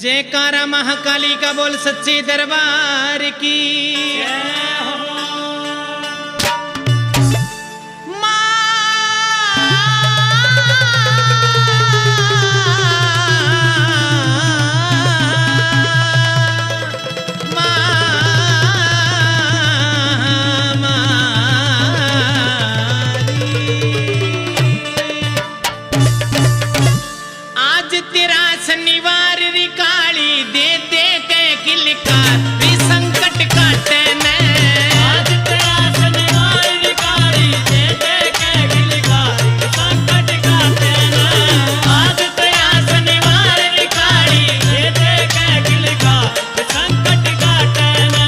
जयकारा महाकाली का बोल सच्चे दरबार की। शनिवार री काली दे दे के किलकार री संकट काटे ने। आज तेरा शनिवार री काली दे दे के किलकार री संकट काटे ने। आज तेरा शनिवार री काली दे दे के किलकार री संकट काटे ने।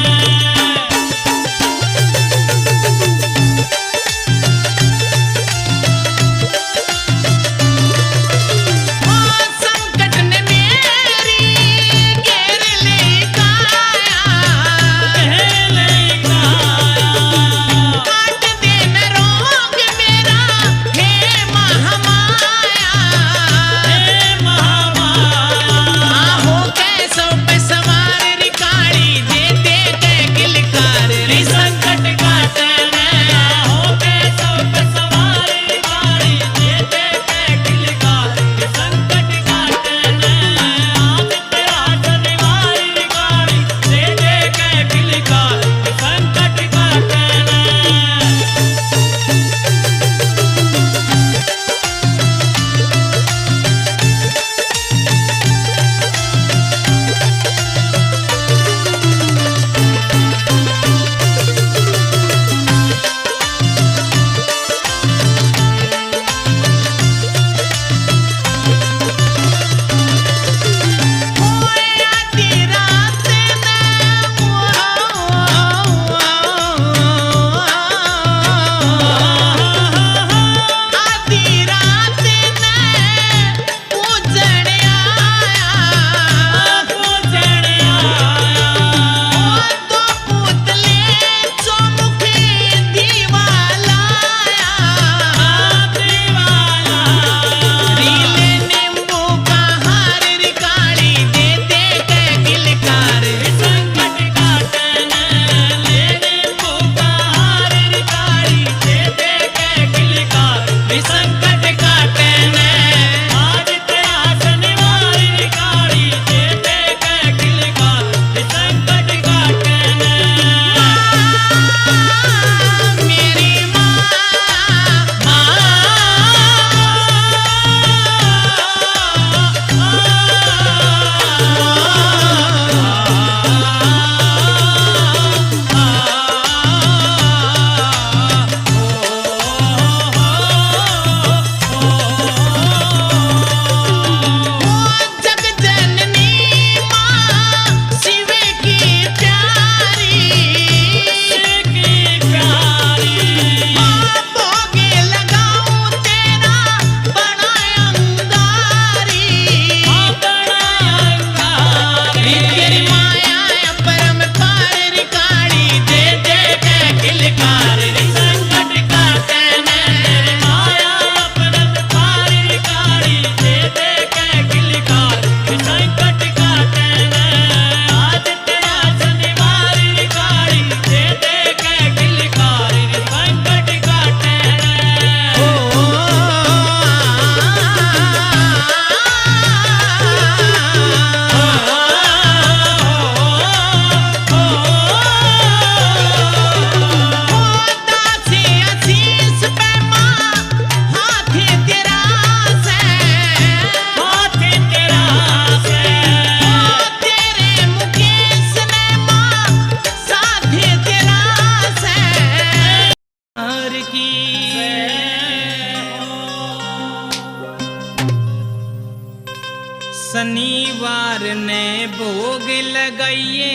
शनिवार ने भोग लगाइए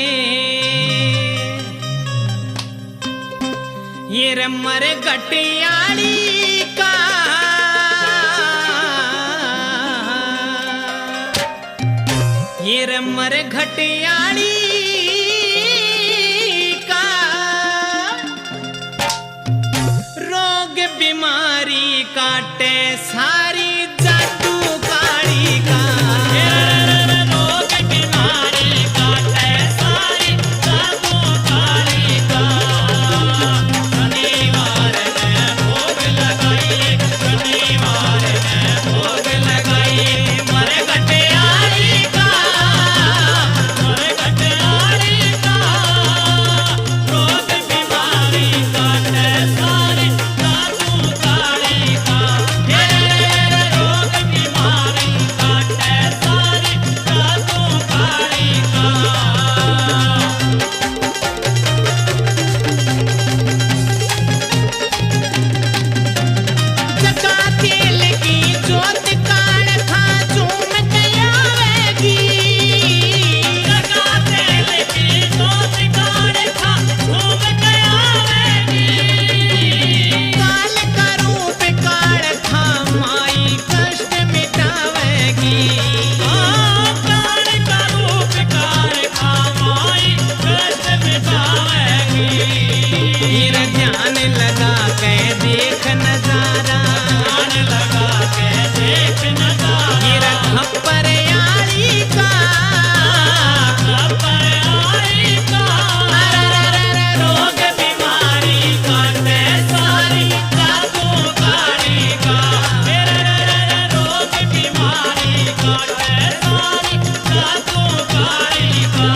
ये रमर घटियाली का। ये रमर घटियाली का रोग बीमारी काटे सारी जादू काली का। रोग काटे सारी जादू कारी का।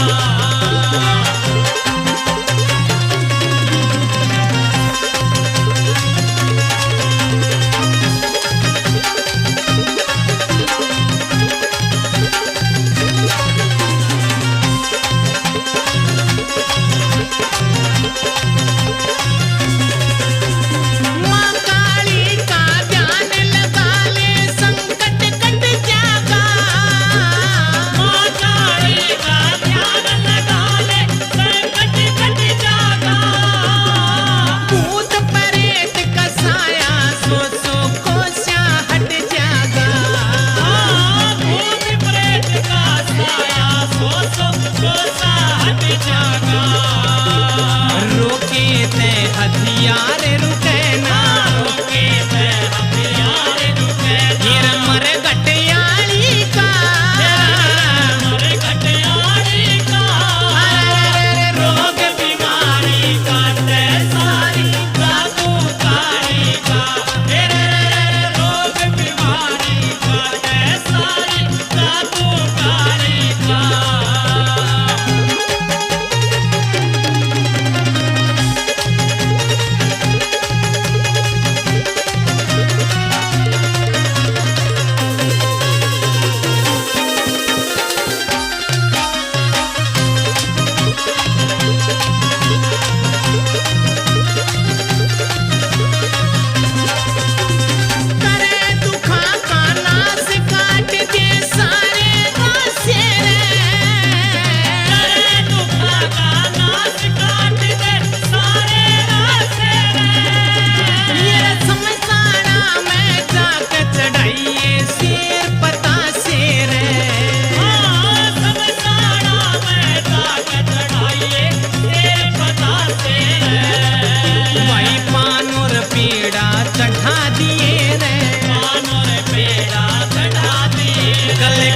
हथियार रुके ना रोके ते हथियार रुके ये मर गटियाली का मर गटियाली का रोग बीमारी काटे सारी जादू कारी का रोग बीमारी काटे सारी जादू कारी का।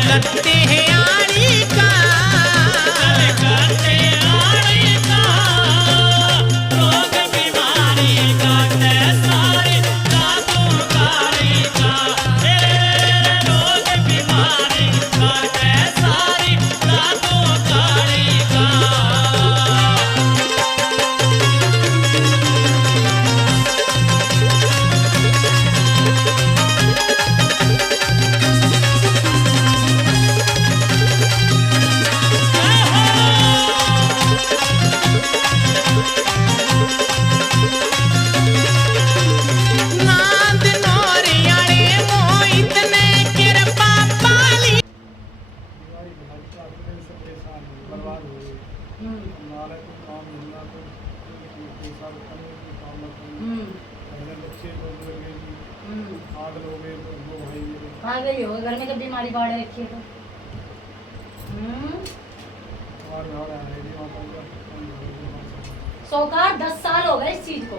करते हैं आड़ी का करते आड़ी का रोग बीमारी काटे सारी जादू कारी का रोग बीमारी काटे सारी जादू कारी का। आ गई हो घर में जब बीमारी बाढ़ रखी है तो सौकार 10 साल हो गए इस चीज को,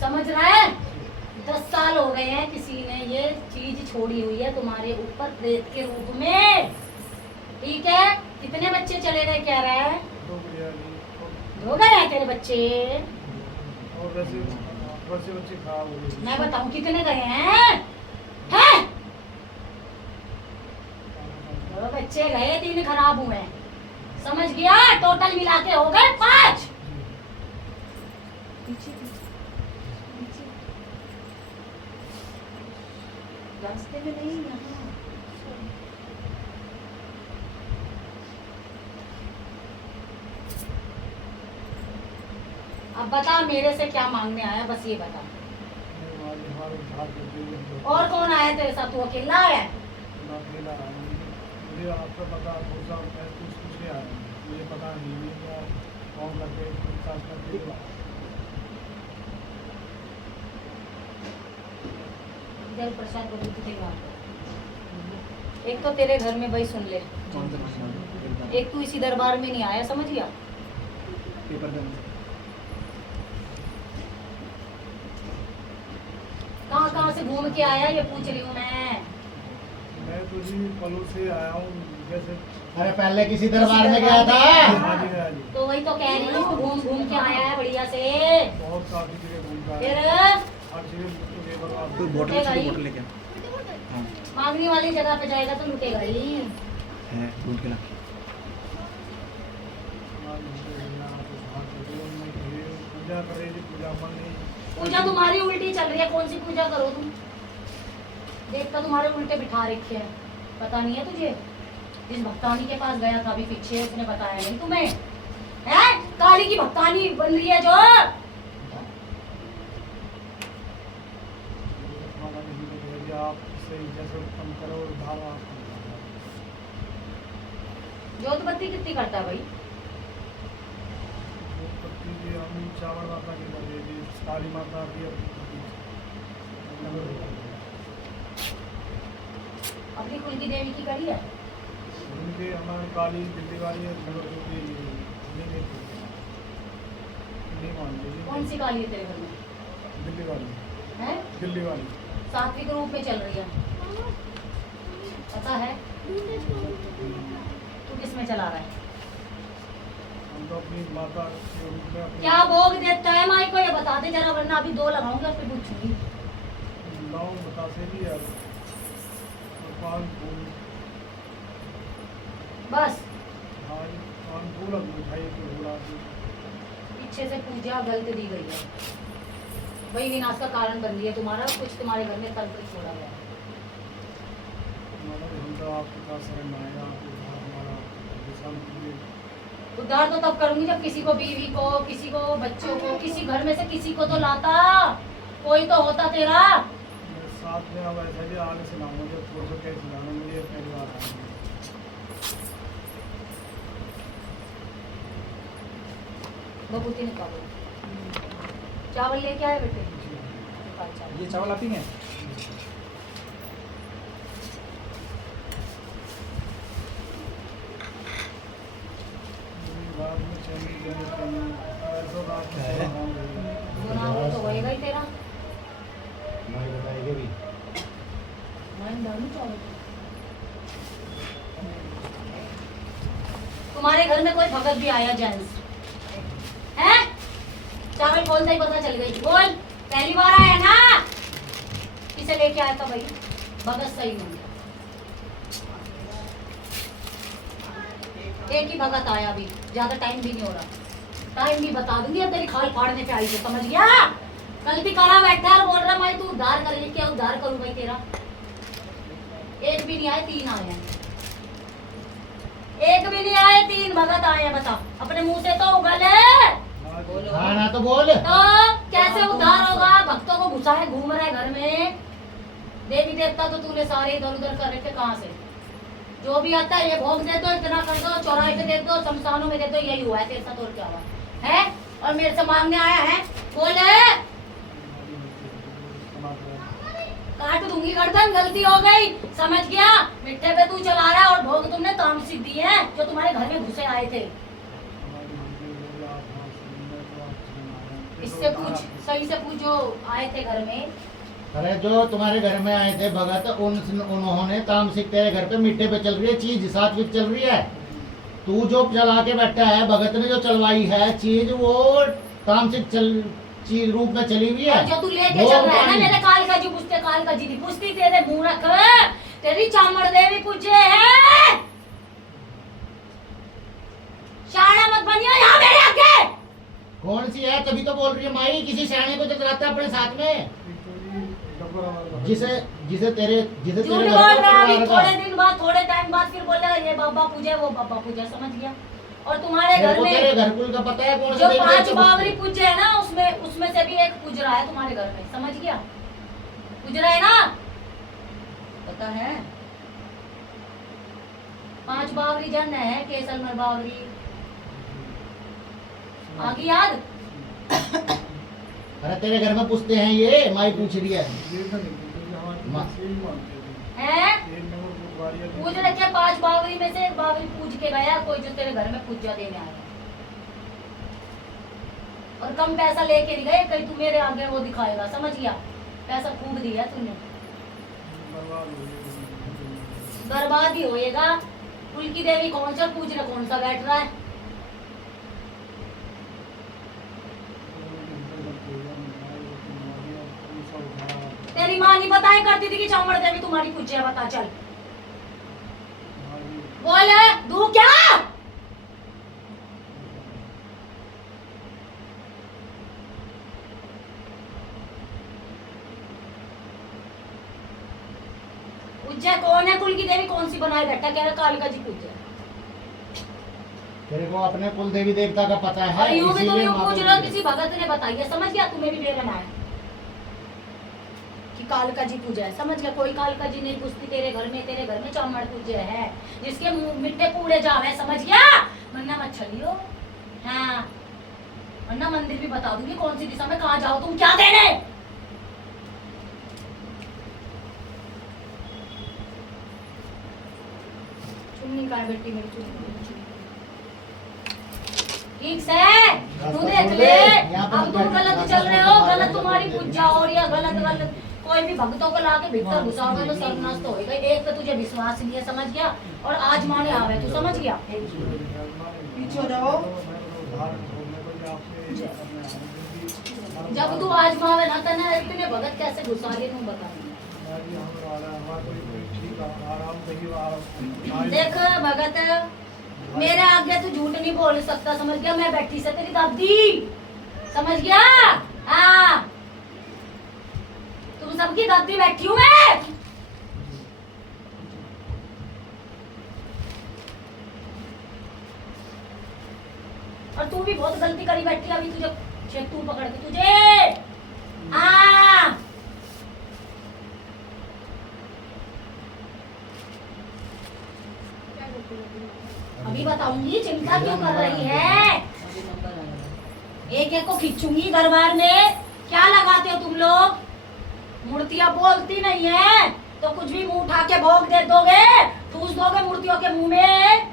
समझ रहा है? 10 साल हो गए हैं किसी ने ये चीज छोड़ी हुई है तुम्हारे ऊपर प्रेत के रूप में, ठीक है? कितने बच्चे चले गए कह रहा है? 2 गए हैं तेरे बच्चे? मैं बताऊं कितने गए हैं? हैं? 2 बच्चे गए, 3 खराब हुए, समझ गया? टोटल मिला के हो गए 5। रास्ते में नहीं, यहाँ अब बता मेरे से क्या मांगने आया, बस ये बता। और कौन आया तेरे साथ? तू अकेला आया? मुझे आपको पता कुछ नहीं आया, मुझे पता नहीं कौन करके प्रसाद एक तो तेरे घर में भाई सुन ले, एक तू इसी दरबार में नहीं आया, समझ गया? कहाँ से घूम के आया ये पूछ रही हूँ मैं तो जी पलू से आया हूँ जैसे। अरे पहले किसी दरबार में गया था। तो वही तो कह रही हूँ, घूम घूम के आया है बढ़िया से। बहुत काफी जगह घूम फिर हर जगह बोतल लेके मांगने वाली जगह पे जाएगा तो लुटेगा ही। है ढूंढ के ला। पूजा कर रही थी, पूजा मन नहीं। पूजा तुम्हारी उल्टी चल रही है, कौन सी पूजा करो तुम? देखता तुम्हारे उल्टे बिठा रखे हैं, पता नहीं है तुझे? जिस भक्तानी के पास गया था अभी पीछे, उसने बताया नहीं तुम्हें? है काली की भक्तानी बन रही है जो। माता जी ने कहा कि आप इससे जैसे कम करो और भाव आप कम करो। जोत बत्ती कितनी करता है भाई? जो पत्ती की हम चावल माता की कर रही थी, काली माता की अपनी कुल की देवी की करी है? उनके हमारी काली दिल्ली वाली है, नगर की नहीं मानती। कौन सी काली है तेरे घर में? दिल्ली वाली, है दिल्ली वाली। सात्विक रूप में चल रही है, पता है? तू किस में चला रहा है? हम तो अपनी माता के रूप में अपनी क्या भोग देता है माई को ये बता दे जरा, वरना अभी 2 लगाऊंगा फिर पूछूंगी। लौंग बतासे भी है और पान फूल। बस हाँ, पान फूल और मिठाई को बुला के पीछे से पूजा गलत दी गई है, वही विनाश का कारण बन रही है तुम्हारा। कुछ तुम्हारे घर में तंत्र छोड़ा गया है। हम तो आपके पास शरण आए, आपके घर हमारा दिशा कीजिए। उद्धार तो तब करूंगी जब किसी को, बीवी को, किसी को, बच्चों को, किसी घर में से किसी को तो लाता, कोई तो होता तेरा। मेरे साथ में अब ऐसा ही आगे से ना मुझे फोटो कैसे लाना, मुझे पहली बार आया। बबूती निकालो, चावल लेके आए बेटे? निकाल चावल। ये चावल आप ही हैं? रात में चैन देने चाहिए, ऐसा रात में सोना काम करेगा। गुनाह वो तो होएगा ही तेरा। नहीं बताएगी भी। मैं डालूं चावल? तुम्हारे घर में कोई भगत भी आया जेंट्स है? चावल खोलते ही पता चल गई। बोल, पहली बार आया ना? किसे लेके आया था भाई? भगत सही हूँ, एक ही भगत आया, अभी ज्यादा टाइम भी नहीं हो रहा। टाइम भी बता दूंगी, अब तेरी खाल फाड़ने पे आई है, समझ गया? गलती करा बैठा और बोल रहा मैं तू उद्धार कर ले, क्या उद्धार करूं भाई तेरा? एक भी नहीं आए, 3 आए हैं। एक भी नहीं आए, 3 भगत आए हैं। बता, अपने मुंह से तो उगल है हाँ ना तो बोल। तो कैसे उद्धार होगा? भक्तों को घुसा है, घूम रहा है घर में। देवी देवता तो तूने सारे इधर उधर कर रखे, कहाँ से? जो भी आता है ये भोग दे दो, इतना कर दो, चौराहे पे दे दो, शमशानों में दे दो, यही हुआ है तेरे साथ। और क्या हुआ है? और मेरे से मांगने आया है? बोले काट दूंगी गर्दन, गलती हो गई, समझ गया? मिट्टे पे तू चला रहा है और भोग तुमने तामसिक दिए हैं जो तुम्हारे घर में घुसे आए थे। इससे पूछ, सही से पूछ, जो आए थे घर में। अरे जो तुम्हारे घर में आए थे भगत, उन्होंने तामसिक तेरे घर पे मीठे पे चल रही है चीज, सात्विक चल रही है। तू जो चला के बैठा है, भगत ने जो चलवाई है चीज, वो तामसिक चीज रूप में चली हुई है। जो तू लेके चल रहा है ना, मेरे काल का जी पूछते, काल का जी नहीं पूछती, तेरे मूर्ख, तेरी चामड़ देवी पूछे है। शाना मत बनियो यहाँ मेरे आगे। कौन सी है? तभी तो बोल रही है माई, किसी सयाने को चलाता है अपने साथ में, जिसे जिसे तेरे झूठ घर बोल पे रहा है। चला थोड़े रखा। दिन बाद, थोड़े टाइम बाद फिर बोलेगा ये बाबा पूजा, वो बाबा पूजा, समझ गया? और तुम्हारे मेरे घर को तेरे में घर कुल का पता है कौन जो सा 5 बावरी पूजे है ना, उसमें से भी एक पूज रहा है तुम्हारे घर में, समझ गया? पूज रहा है ना, पता है? 5 बावरी जन है, केसलमर बावरी, आगे याद? अरे तेरे घर में पूछते हैं ये, माई पूछ रही है। है पूज रखे 5 बावरी में से एक बावरी पूज के गया कोई, जो तेरे घर में पूजा देने आया। और कम पैसा लेके नहीं गए कहीं, तू मेरे आगे वो दिखाएगा, समझ गया? पैसा खूब दिया तूने, बर्बाद ही होएगा। कुल की देवी कौन सा पूज रहा, कौन सा बैठ रहा है? तेरी माँ नहीं नहीं बताया करती थी कि चावड़ देवी तुम्हारी पूछे है, बता चल हमारी बोले दू क्या? पूज्य कौन है? कुल की देवी कौन सी बनाए बैठा? कह रहा कालिका जी पूज्य। तेरे को अपने कुल देवी देवता का पता है, और यूं भी तुम इसीलिए यूं माता पूछ जी रहे हो की। किसी भगत ने बताई है, समझ गया? तुम्हें भी प्रेरण आया कि कालिका जी पूजा है, समझ गया? कोई कालिका जी नहीं पूछती तेरे घर में चामड़ पूजा है, जिसके मुंह मिट्टे कूड़े जावे, समझ गया? वरना मत चलियो। हाँ वरना मंदिर भी बता दूंगी कौन सी दिशा में कहाँ जाओ तुम, क्या देने। चुन्नी का बेटी मेरी चुन्नी। ठीक से तू देख ले, अब तुम गलत चल रहे हो, गलत तुम्हारी पूजा हो रही है, गलत कोई भी भक्तों को लाके भीतर घुसाओगे तो सर्वनाश तो होएगा। एक तो तुझे विश्वास नहीं है, समझ गया? और आज माने आ रहे, तू समझ गया? पीछे हो जाओ। जब तू आज मावे ना तने इतने भगत कैसे घुसा लिए तू बता। देख भगत, मेरे आगे तू झूठ नहीं बोल सकता, समझ गया? मैं बैठी से तेरी दादी, समझ गया? हाँ तुम सबकी दादी बैठी हूँ मैं। और तू भी बहुत गलती करी बैठी, अभी तुझे शेतू पकड़ के तुझे। हाँ अभी बताऊंगी, चिंता क्यों कर रही है? एक एक को खींचूंगी दरबार में। क्या लगाते हो तुम लोग? मूर्तियां बोलती नहीं है तो कुछ भी मुंह उठा के भोग दे दोगे, ठूस दोगे मूर्तियों के मुंह में।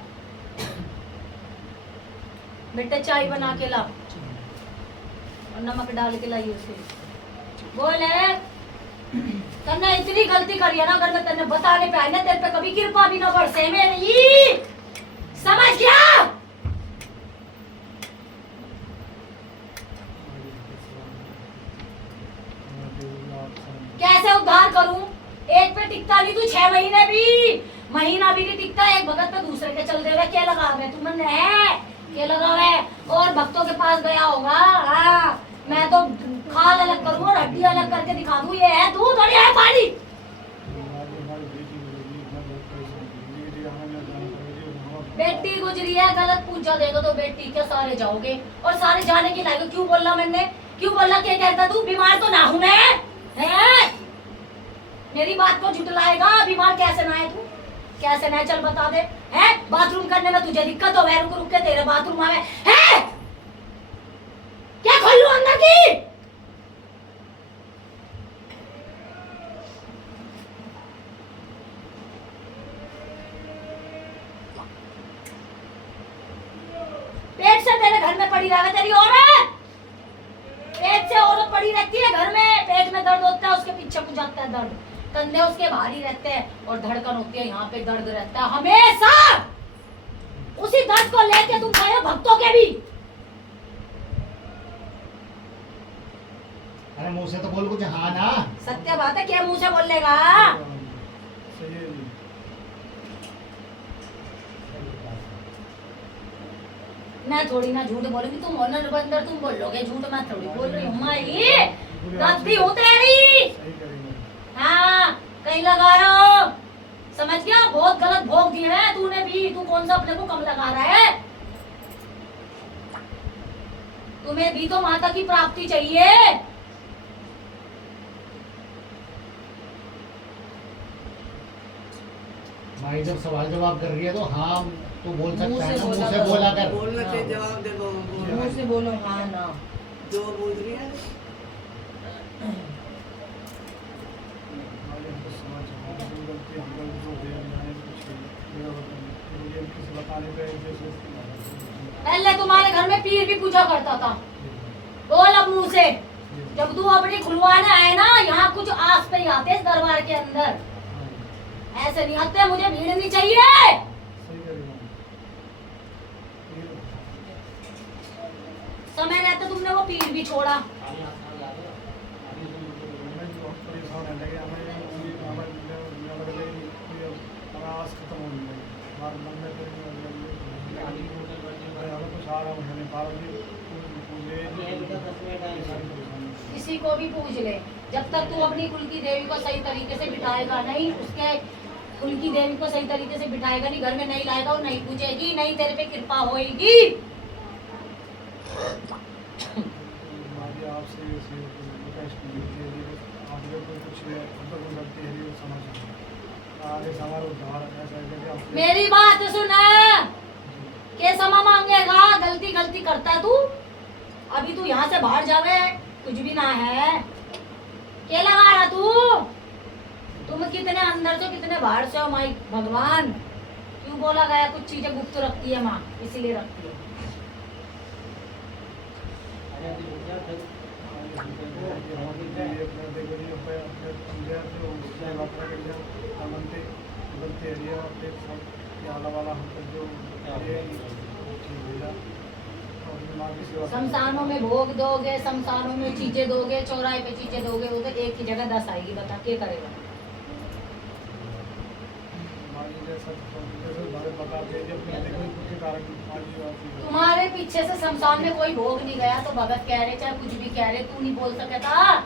बेटे चाय बना के ला और नमक डाल के लाई उसे। बोले तन्ने इतनी गलती करी है ना, अगर मैं तन्ने बताने पे आई ना, तेरे पे कभी कृपा भी ना बरसे मेरी, समझ गया? कैसे उद्धार करूं? एक पे टिकता नहीं तू 6 महीने भी, महीना भी नहीं टिकता एक भगत पे दूसरे के चल दे रहे। क्या लगा हुआ तू मन है? क्या लगा हुआ है? और भक्तों के पास गया होगा। हाँ मैं तो खाल अलग करूं और हड्डी अलग करके दिखा दूं, ये है दूध और ये है पानी। बेटी गुजरी है, गलत पूछा देगा तो बेटी क्या सारे जाओगे? और सारे जाने के लायक क्यों बोला मैंने? क्यों बोला? क्या कहता तू? बीमार तो ना हूं मैं, है? मेरी बात को झुटलाएगा? बीमार कैसे ना है तू? कैसे ना है? चल बता दे। है बाथरूम करने में तुझे दिक्कत हो? रुक रुक के तेरे बाथरूम आवे है? क्या खोल लूं अंदर की? पेट से तेरे घर में पड़ी रहे तेरी औरत, पेट से औरत पड़ी रहती है घर में, पेट में दर्द होता है उसके पीछे कुछ जाता है दर्द, कंधे उसके भारी रहते हैं और धड़कन होती है, यहाँ पे दर्द रहता है हमेशा। उसी दर्द को लेके तुम गए भक्तों के भी। अरे मुंह से तो बोल कुछ। हाँ ना, सत्य बात है, क्या मुंह से बोलेगा? मैं थोड़ी ना झूठ बोलूंगी, तुम ऑनर बंदर तुम बोलोगे झूठ, मैं थोड़ी बोल रही हूँ। माई गलती हो तेरी। हाँ कहीं लगा रहा हो, समझ गया? बहुत गलत भोग दिए हैं तूने भी। तू कौन सा अपने को कम लगा रहा है? तुम्हें भी तो माता की प्राप्ति चाहिए। भाई जब सवाल जवाब कर रही है तो हाँ तू बोल सकता मुंह है से ना, बोला मुंह से करो। बोला कर। बोलना चाहिए, जवाब दे दो। मुंह से बोलो हाँ ना, जो बोल रही है। पहले तुम्हारे घर में पीर भी पूजा करता था, बोल अब मुंह से। जब तू अपनी खुलवाने आए ना, यहाँ कुछ आस पे ही आते इस दरबार के अंदर, ऐसे नहीं आते। मुझे भीड़ नहीं चाहिए। समय रहते तुमने वो पीर भी छोड़ा। महीने पार्वती पूजे ये सारी परेशानी। किसी को भी पूछ ले, जब तक तू अपनी कुल की देवी को सही तरीके से बिठाएगा नहीं, उसके कुल की देवी को सही तरीके से बिठाएगा नहीं, घर में नहीं लाएगा, वो नहीं पूछेगी, नहीं तेरे पे कृपा होएगी। हमारी आपसे रिक्वेस्ट की है कि आप लोग को कुछ मतलब को लगती है ये समझ आगे हमारा उद्धार ऐसा है कि आप मेरी बात सुन, के समा मांगेगा, गलती गलती करता है तू। अभी तू यहाँ से बाहर जावे, कुछ भी ना है, क्या लगा रहा तू? तुम कितने अंदर से कितने बाहर से हो माई भगवान। क्यों बोला गया कुछ चीजें गुप्त रखती है माँ, इसीलिए रखती है। शमशानों में भोग दोगे, शमशानों में चीजें दोगे, चौराहे पे चीजें दोगे, वो तो एक ही जगह 10 आएगी। बता क्या करेगा? तुम्हारे पीछे से शमशान में कोई भोग नहीं गया तो भगत कह रहे, चाहे कुछ भी कह रहे, तू नहीं बोल सके था।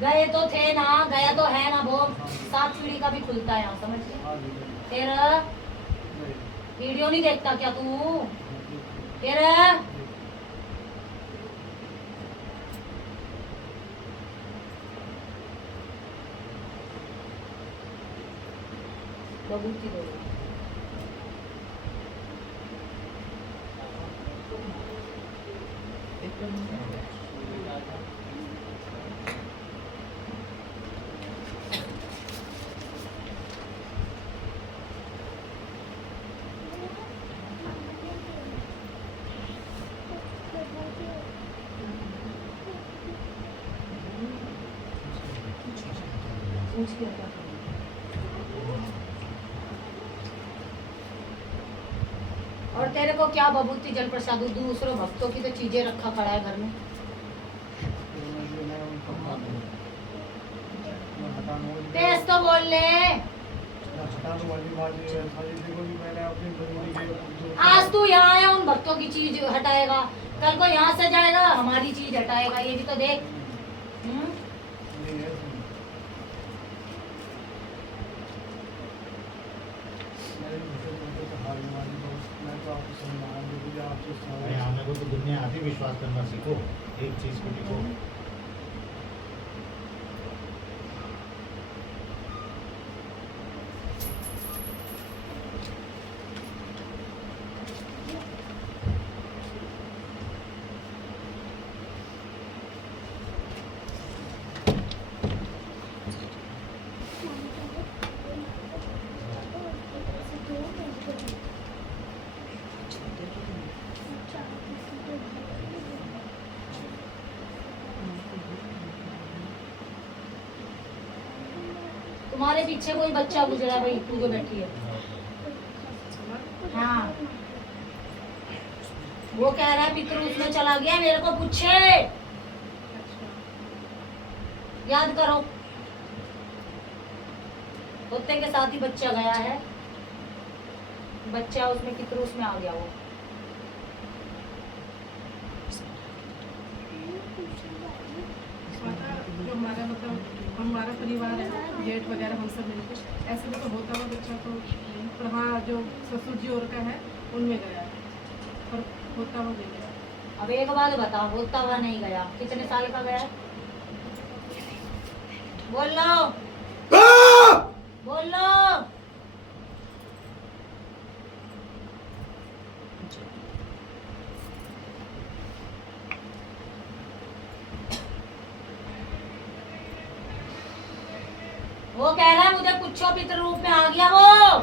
गए तो थे ना, गया तो है ना भोग। 7 पीढ़ी का भी खुलता है यहाँ, समझ गए? तेरा वीडियो नहीं देखता क्या तू? तेरा बबूती दो। पूछ के क्या करूं? और तेरे को क्या बबूती जल प्रसाद, दूसरों भक्तों की तो चीजें रखा पड़ा है घर में। तेज तो बोल ले। आज तू यहाँ आया, उन भक्तों की चीज हटाएगा, कल को यहाँ से जाएगा हमारी चीज हटाएगा, ये भी तो देख। हमें को तो दुनिया आती विश्वास करना सीखो, एक चीज को लिखो। तुम्हारे पीछे कोई बच्चा गुजरा भाई, तू जो बैठी है। हाँ, वो कह रहा है पितृ उसमें चला गया, मेरे को पूछे। याद करो, कुत्ते के साथ ही बच्चा गया है, बच्चा उसमें पितृ उसमें आ गया वो। जो हमारा मतलब हमारा परिवार है, जेठ वगैरह हम सब मिलकर ऐसे तो होता हुआ बच्चा तो, पर हाँ जो ससुर जी और का है उनमें गया है, पर होता हुआ नहीं गया। अब एक बात बता, होता हुआ नहीं गया, कितने साल का गया? बोल लो, बोल लो। वो कह रहा है मुझे पुच्छो पितृ रूप में आ गया वो।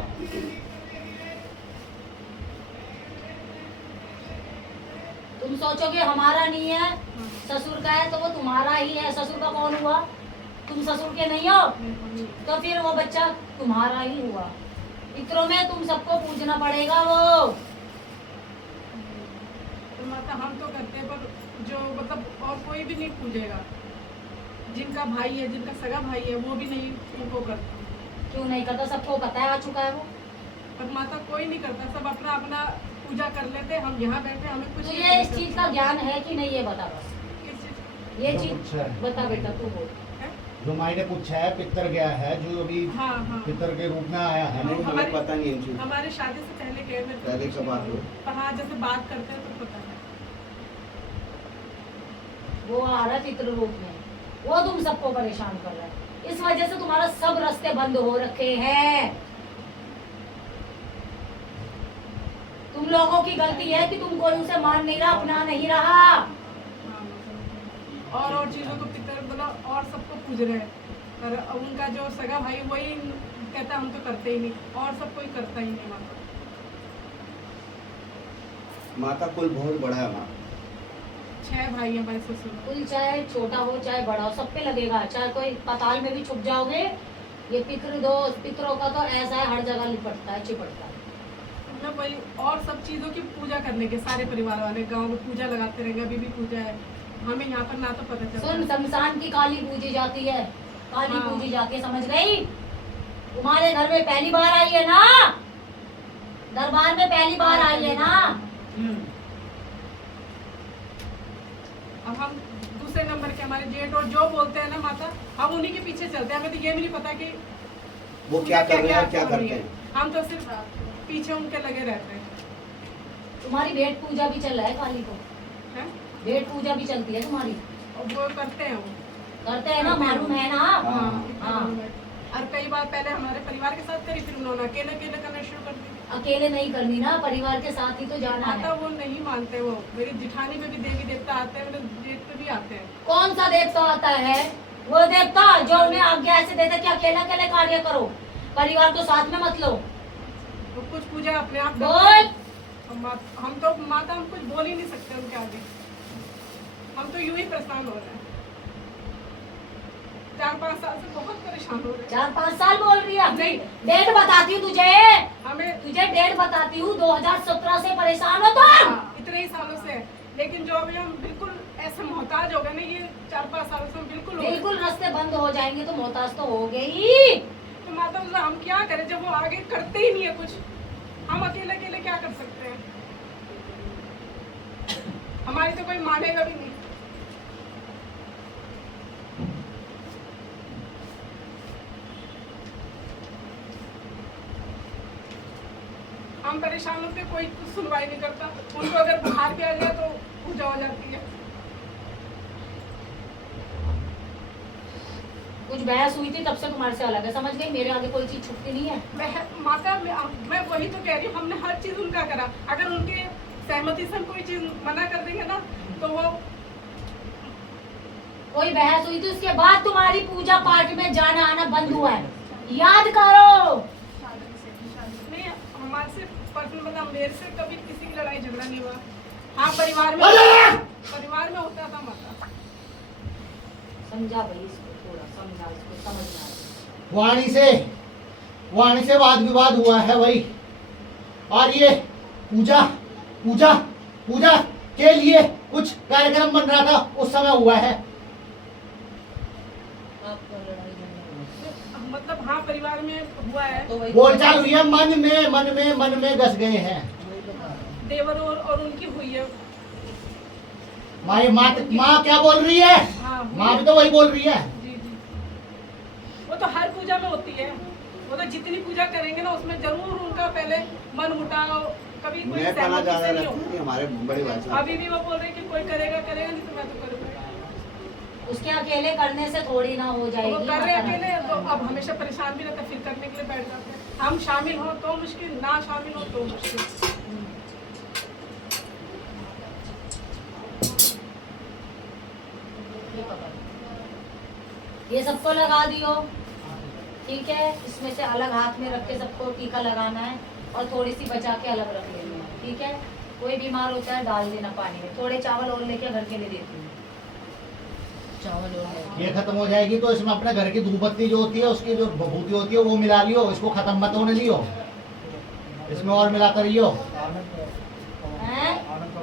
तुम सोचोगे हमारा नहीं है, ससुर का है, तो वो तुम्हारा ही है। ससुर का कौन हुआ? तुम ससुर के नहीं हो, तो फिर वो बच्चा तुम्हारा ही हुआ। पितरों में तुम सबको पूछना पड़ेगा वो। तो माता हम तो करते हैं, पर जो मतलब और कोई भी नहीं पूछेगा, जिनका भाई है, जिनका सगा भाई है, वो भी नहीं उनको करता। क्यों नहीं करता? सबको पता है, आ चुका है वो। पर माता कोई नहीं करता, सब अपना अपना पूजा कर लेते, हम यहाँ बैठे हमें कुछ तो नहीं ये इस करना। चीज का ज्ञान है कि नहीं, ये बता बस। किस चीज? ये जो चीज पूछा है। बता बेटा, तू बोल। है? जो माई ने पूछा है, पितर गया है जो अभी हाँ हाँ पितर के रूप में आया है। नहीं, हमें हमारी- पता नहीं इन चीज़। हमारे शादी से पहले गए मेरे को पहले कुछ का बात नहीं हो। मालूम। पर हाँ जैसे बात करते हैं तो पता है। वो आ रहा चित्र रूप में, वो तुम सबको परेशान कर रहा है। इस वजह से तुम्हारा सब रास्ते बंद हो रखे हैं। तुम लोगों की गलती है कि तुम कोई उसे मान नहीं रहा, अपना नहीं रहा। हाँ, और चीज़ों को पितर बोला और सबको पूज रहे हैं, पर अब उनका जो सगा भाई वही कहता हम तो करते ही नहीं, और सब कोई करता ही नहीं माता। माँ का कुल बहुत बड़ा है माँ। 6 भाई हैं हमारे ससुर। कुल चाहे छोटा हो चाहे बड़ा हो, सब पे लगेगा। चाहे कोई पाताल में भी छुप जाओगे, ये पितरों का तो ऐसा है, हर जगह लिपटता है, चिपटता है। मतलब वही और सब चीज़ों की पूजा करने के सारे परिवार वाले गांव में पूजा लगाते रहेंगे, अभी भी पूजा है। हमें यहाँ पर ना तो पता चलता सुन, है। शमशान की काली पूजी जाती है, काली हाँ। पूजी जाती है, समझ गई? तुम्हारे घर में पहली बार आई है ना, दरबार में पहली बार आई है ना। अब हम दूसरे नंबर के हमारे जेठ और जो बोलते हैं ना माता, हम उन्हीं के पीछे चलते हैं। हमें तो ये भी नहीं पता कि वो क्या कर रहे हैं, क्या हो रही करते है। हैं। हम तो सिर्फ पीछे उनके लगे रहते हैं। तुम्हारी भेंट पूजा भी चल रहा है काली को, हैं? भेंट पूजा भी चलती है तुम्हारी। और वो करते हैं वो। करते हैं ना, मालूम है ना। हाँ। हाँ। और कई बार पहले हमारे परिवार के साथ करी, फिर उन्होंने अकेले अकेले करना शुरू कर दिया। अकेले नहीं करनी ना, परिवार के साथ ही तो जाना माता है। वो नहीं मानते, वो मेरी जिठानी में भी देवी देवता आते हैं, मेरे जेठ पे भी आते हैं। कौन सा देवता आता है? वो देवता जो उन्हें आज्ञा ऐसे देता कि अकेले अकेले कार्य करो, परिवार को साथ में मत लो। वो कुछ पूजा अपने आप करते बोल। हैं। हम तो माता हम कुछ बोल ही नहीं सकते उनके आगे। हम तो यूं ही परेशान हो रहे हैं। 4-5 साल से बहुत परेशान हो रहे हैं। 4-5 साल बोल रही है? नहीं। डेट बताती हूँ तुझे, हमें तुझे डेट बताती हूँ। 2017 से परेशान हो तुम। हाँ, इतने ही सालों से है। लेकिन जो अभी हम बिल्कुल ऐसे मोहताज हो गए ना, ये 4-5 सालों से हम बिल्कुल हो गए। बिल्कुल रास्ते बंद हो जाएंगे तो मोहताज तो हो गई। तो माता मतलब हम क्या करें जब वो आगे करते ही नहीं है कुछ। हम अकेले अकेले क्या कर सकते हैं? हमारी तो कोई मानेगा भी नहीं। हम परेशान होते, कोई कुछ सुनवाई नहीं करता। उनको अगर बुखार भी आ जाए तो पूजा हो जाती है। कुछ बहस हुई थी तब से तुम्हारे से अलग है, समझ गई? मेरे आगे कोई चीज छुपती नहीं है। माता मैं वही तो कह रही हूँ, हमने हर चीज उनका करा। अगर उनके सहमति से हम कोई चीज मना कर देंगे ना तो वो कोई बहस हुई थी उसके बाद तुम्हारी पूजा पाठ में जाना आना बंद हुआ है, याद करो। नहीं, हमारे से पर्सनल मतलब मेरे से कभी किसी की लड़ाई झगड़ा नहीं हुआ। हाँ परिवार में होता था माता। समझा भाई इसको, थोड़ा समझा इसको, समझना। वाणी से वाद विवाद हुआ है भाई। और ये पूजा पूजा पूजा के लिए कुछ कार्यक्रम बन रहा था, उस समय हुआ है। आपको लड़ाई झगड़ा मतलब हाँ परिवार में हुआ है। तो वही बोलचाल हुई है, मन में घस गए हैं। वही बता रहा हूँ। देवर और उनकी हुई है। माँ क्या बोल रही है? हाँ हुई माँ है। भी तो वही बोल रही है। जी जी, वो तो हर पूजा में होती है। वो तो जितनी पूजा करेंगे ना उसमें जरूर उनका पहले मन मुटाव, कभी कोई मैं कहना सहमति चाह से रहा नहीं था हो। कि हमारे बड़े भाई साहब अभी भी वो बोल रहे हैं कि कोई करेगा नहीं तो मैं तो करूँगा। उसके अकेले करने से थोड़ी ना हो जाएगी। वो कर रहे माता अकेले रानी। तो अब हमेशा परेशान भी रहता, फिर करने के लिए बैठ जाते हैं। हम शामिल हो तो मुश्किल, ना शामिल हो तो मुश्किल। ये पकड़। ये सबको लगा दियो, ठीक है? इसमें से अलग हाथ में रख के सबको टीका लगाना है और थोड़ी सी बचा के अलग रख लेनी है, ठीक है? कोई बीमार होता है डाल देना पानी में। थोड़े चावल और लेके घर के लिए देती हूँ। चावल और ये खत्म हो जाएगी तो इसमें अपने घर की धूप बत्ती जो होती है, उसकी जो भभूति होती है वो मिला लियो। इसको खत्म मत होने दियो, इसमें और मिलाता रहियो। हैं? आनंद का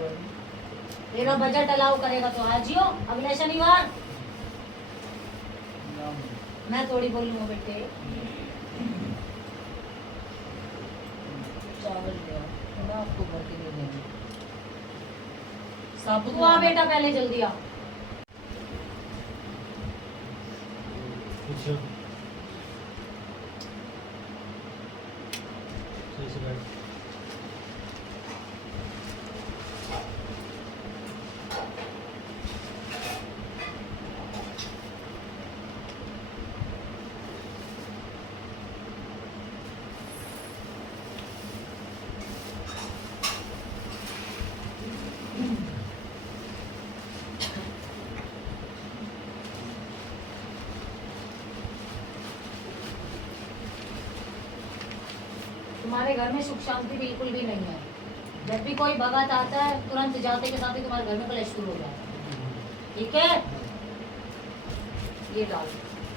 तेरा बजट अलाउ करेगा तो आ जियो अगले शनिवार। मैं थोड़ी बोलूँगा बेटे, चावल ले आओ, मैं आपको भर के दे देंगे। साबुत तू आ बेटा पहले जल्दी आ। कुछ सही से बैठ। तुम्हारे घर में सुख शांति बिल्कुल भी नहीं है। जब भी कोई भगत आता है तुरंत जाते के साथ ही तुम्हारे घर में कलेश शुरू हो जाता है। ठीक है, ये डाल।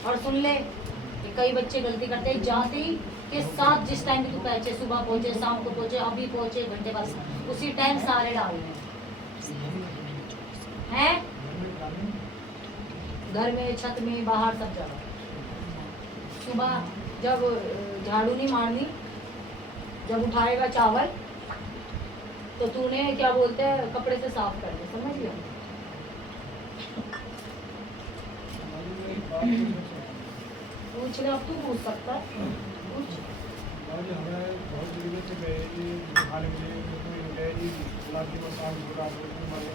और सुन ले, ये कई बच्चे गलती करते हैं, जाते ही के साथ जिस टाइम भी तू पहुंचे, सुबह पहुंचे, शाम को पहुंचे, अभी पहुंचे, घंटे बाद, उसी टाइम सारे डालने हैं। घर में, छत में, बाहर, सब जगह। सुबह जब झाड़ू नहीं मारनी, जब उठाएगा चावल तो तूने क्या बोलते हैं कपड़े से साफ कर दे, समझ लिया। पूछ ले, अब तू पूछ सकता है, पूछ। हमें बहुत जरूरत से गए जी खाने के लिए गए जी लाठी को साफ पूरा मतलब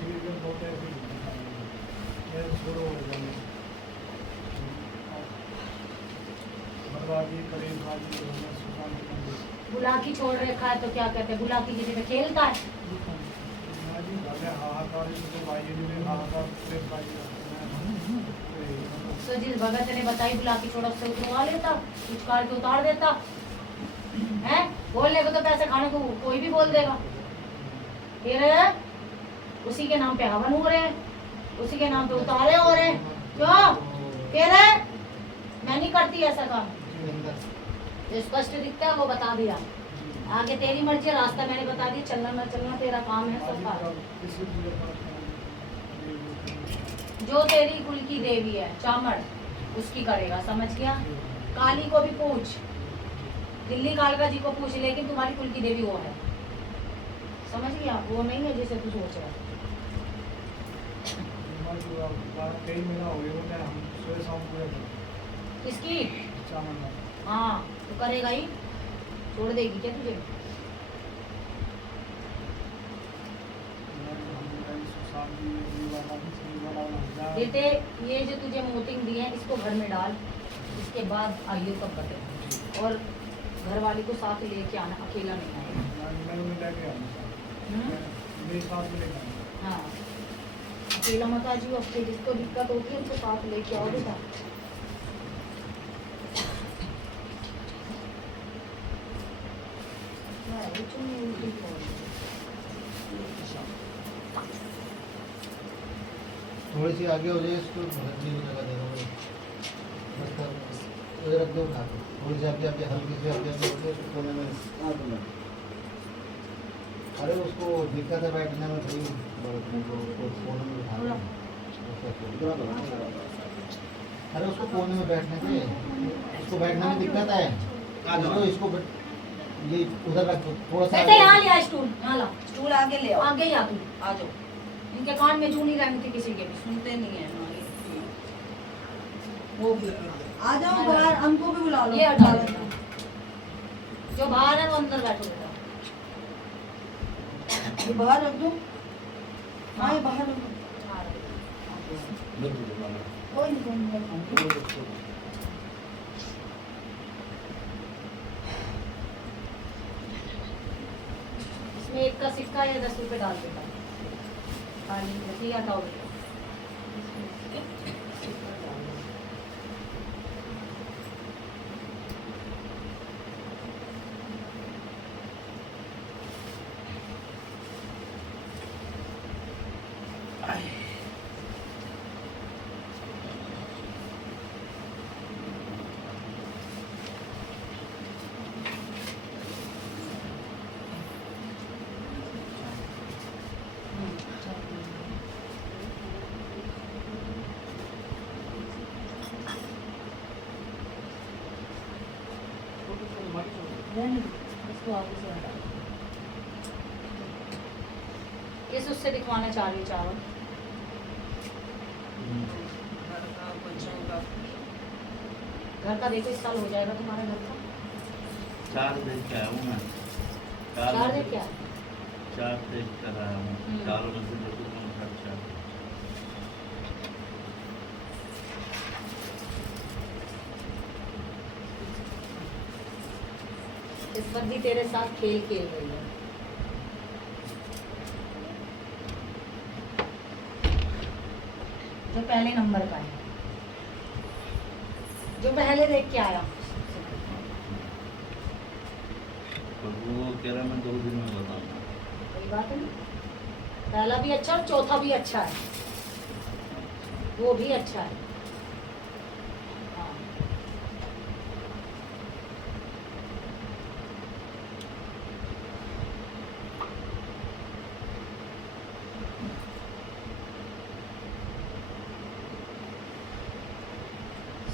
जीवन बहुत ऐसे शुरू हो जाए बर्बादी करीब भाजी बुलाकी छोड़ रखा है तो क्या कहते हैं, बुलाकी किसी में खेलता है। तो जिस भगत ने बताई बुलाकी छोड़ा, उससे उतरवा लेता, कुछ काट के उतार देता है। बोलने को तो पैसे खाने को कोई भी बोल देगा। फिर उसी के नाम पे हवन हो रहे हैं, उसी के नाम पे उतारे हो रहे हैं। क्यों कह रहे? मैं नहीं करती ऐसा काम। जो स्पष्ट दिखता है वो बता दिया। आगे तेरी मर्जी, रास्ता मैंने बता दिया, चलना ना चलना तेरा काम है। सब जो तेरी कुल की देवी है चामड़, उसकी करेगा, समझ गया। काली को भी पूछ, दिल्ली कालका जी को पूछ, लेकिन तुम्हारी कुल की देवी वो है, समझ गया। वो नहीं है जिसे तू सोच रहा है। कई महीना हो गया हम सुबह शाम पूरे किसकी? चावल हाँ तो करेगा ही, छोड़ देगी क्या तुझे? बेटे ये जो तुझे मोटिंग दी है इसको घर में डाल, इसके बाद आइए तब बते। और घर वाले को साथ लेके आना, अकेला नहीं आएगा। हाँ अकेला मत आ जियो, अब जिसको दिक्कत होती है उसको साथ लेके आओ बेटा। थोड़ी सी आगे हो जाए, इसको रखने की जगह दे दो, बस उधर रख दो उठा के। थोड़ी सी आगे आगे हल्की से आगे आगे होके उसको कोने में। अरे उसको दिक्कत है बैठने में, भाई कोने में उठा दो। अरे उसको कोने में बैठने के, उसको बैठने में दिक्कत है, तो इसको ये उधर रख दो थोड़ा सा। बेटा यहाँ लिया स्टूल, यहाँ ला स्टूल आगे ले आओ, आगे ही आ तू। आ जाओ। इनके कान में जू नहीं रहनी थी किसी के भी। सुनते नहीं है हमारी। वो भी आ जाओ बाहर, हमको भी बुला लो। ये हटा देना, जो बाहर है वो अंदर बैठो बेटा। ये बाहर रख दो। हाँ ये बाहर रख दो। कोई नहीं। इसमें 1 का सिक्का या 10 रुपए डाल देता। खाली रखिए, हटाओ बेटा। रहने दो, इसको आगे से हटा। किस उससे दिखवाना चाह रही हो चावल? घर का बच्चों का घर का देखो इस साल हो जाएगा तुम्हारा घर का। 4 दिन क्या हूँ मैं, 4 दिन क्या? 4 दिन कर रहा हूँ, 4 में से देखो कौन खर्चा। इस पर भी तेरे साथ खेल खेल रही है। जो पहले नंबर का है, जो पहले देख के आया। तो वो कह रहा मैं 2 दिन में बताऊँगा। कोई बात नहीं, पहला भी अच्छा और चौथा भी अच्छा है, वो भी अच्छा है। हाँ।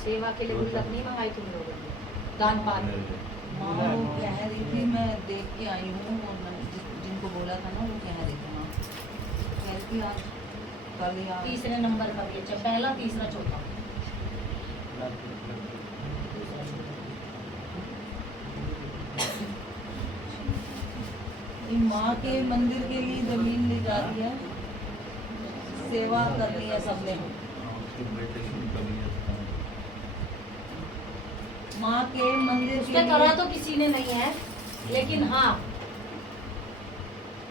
सेवा के लिए गुल्लक नहीं मंगाई तुम लोगों ने? दान पान माँ वो कह रही थी, मैं देख के आई हूँ, और जिनको बोला था ना वो कह रही थी माँ, कह रही थी आज कल या तीसरे नंबर का भी अच्छा, पहला तीसरा चौथा। ये माँ के मंदिर के लिए जमीन ले जा रही है, सेवा करनी है सबने। उसके बेटे की तबीयत खराब। माँ के मंदिर उसके के तरह लिए तो किसी ने नहीं है, लेकिन हाँ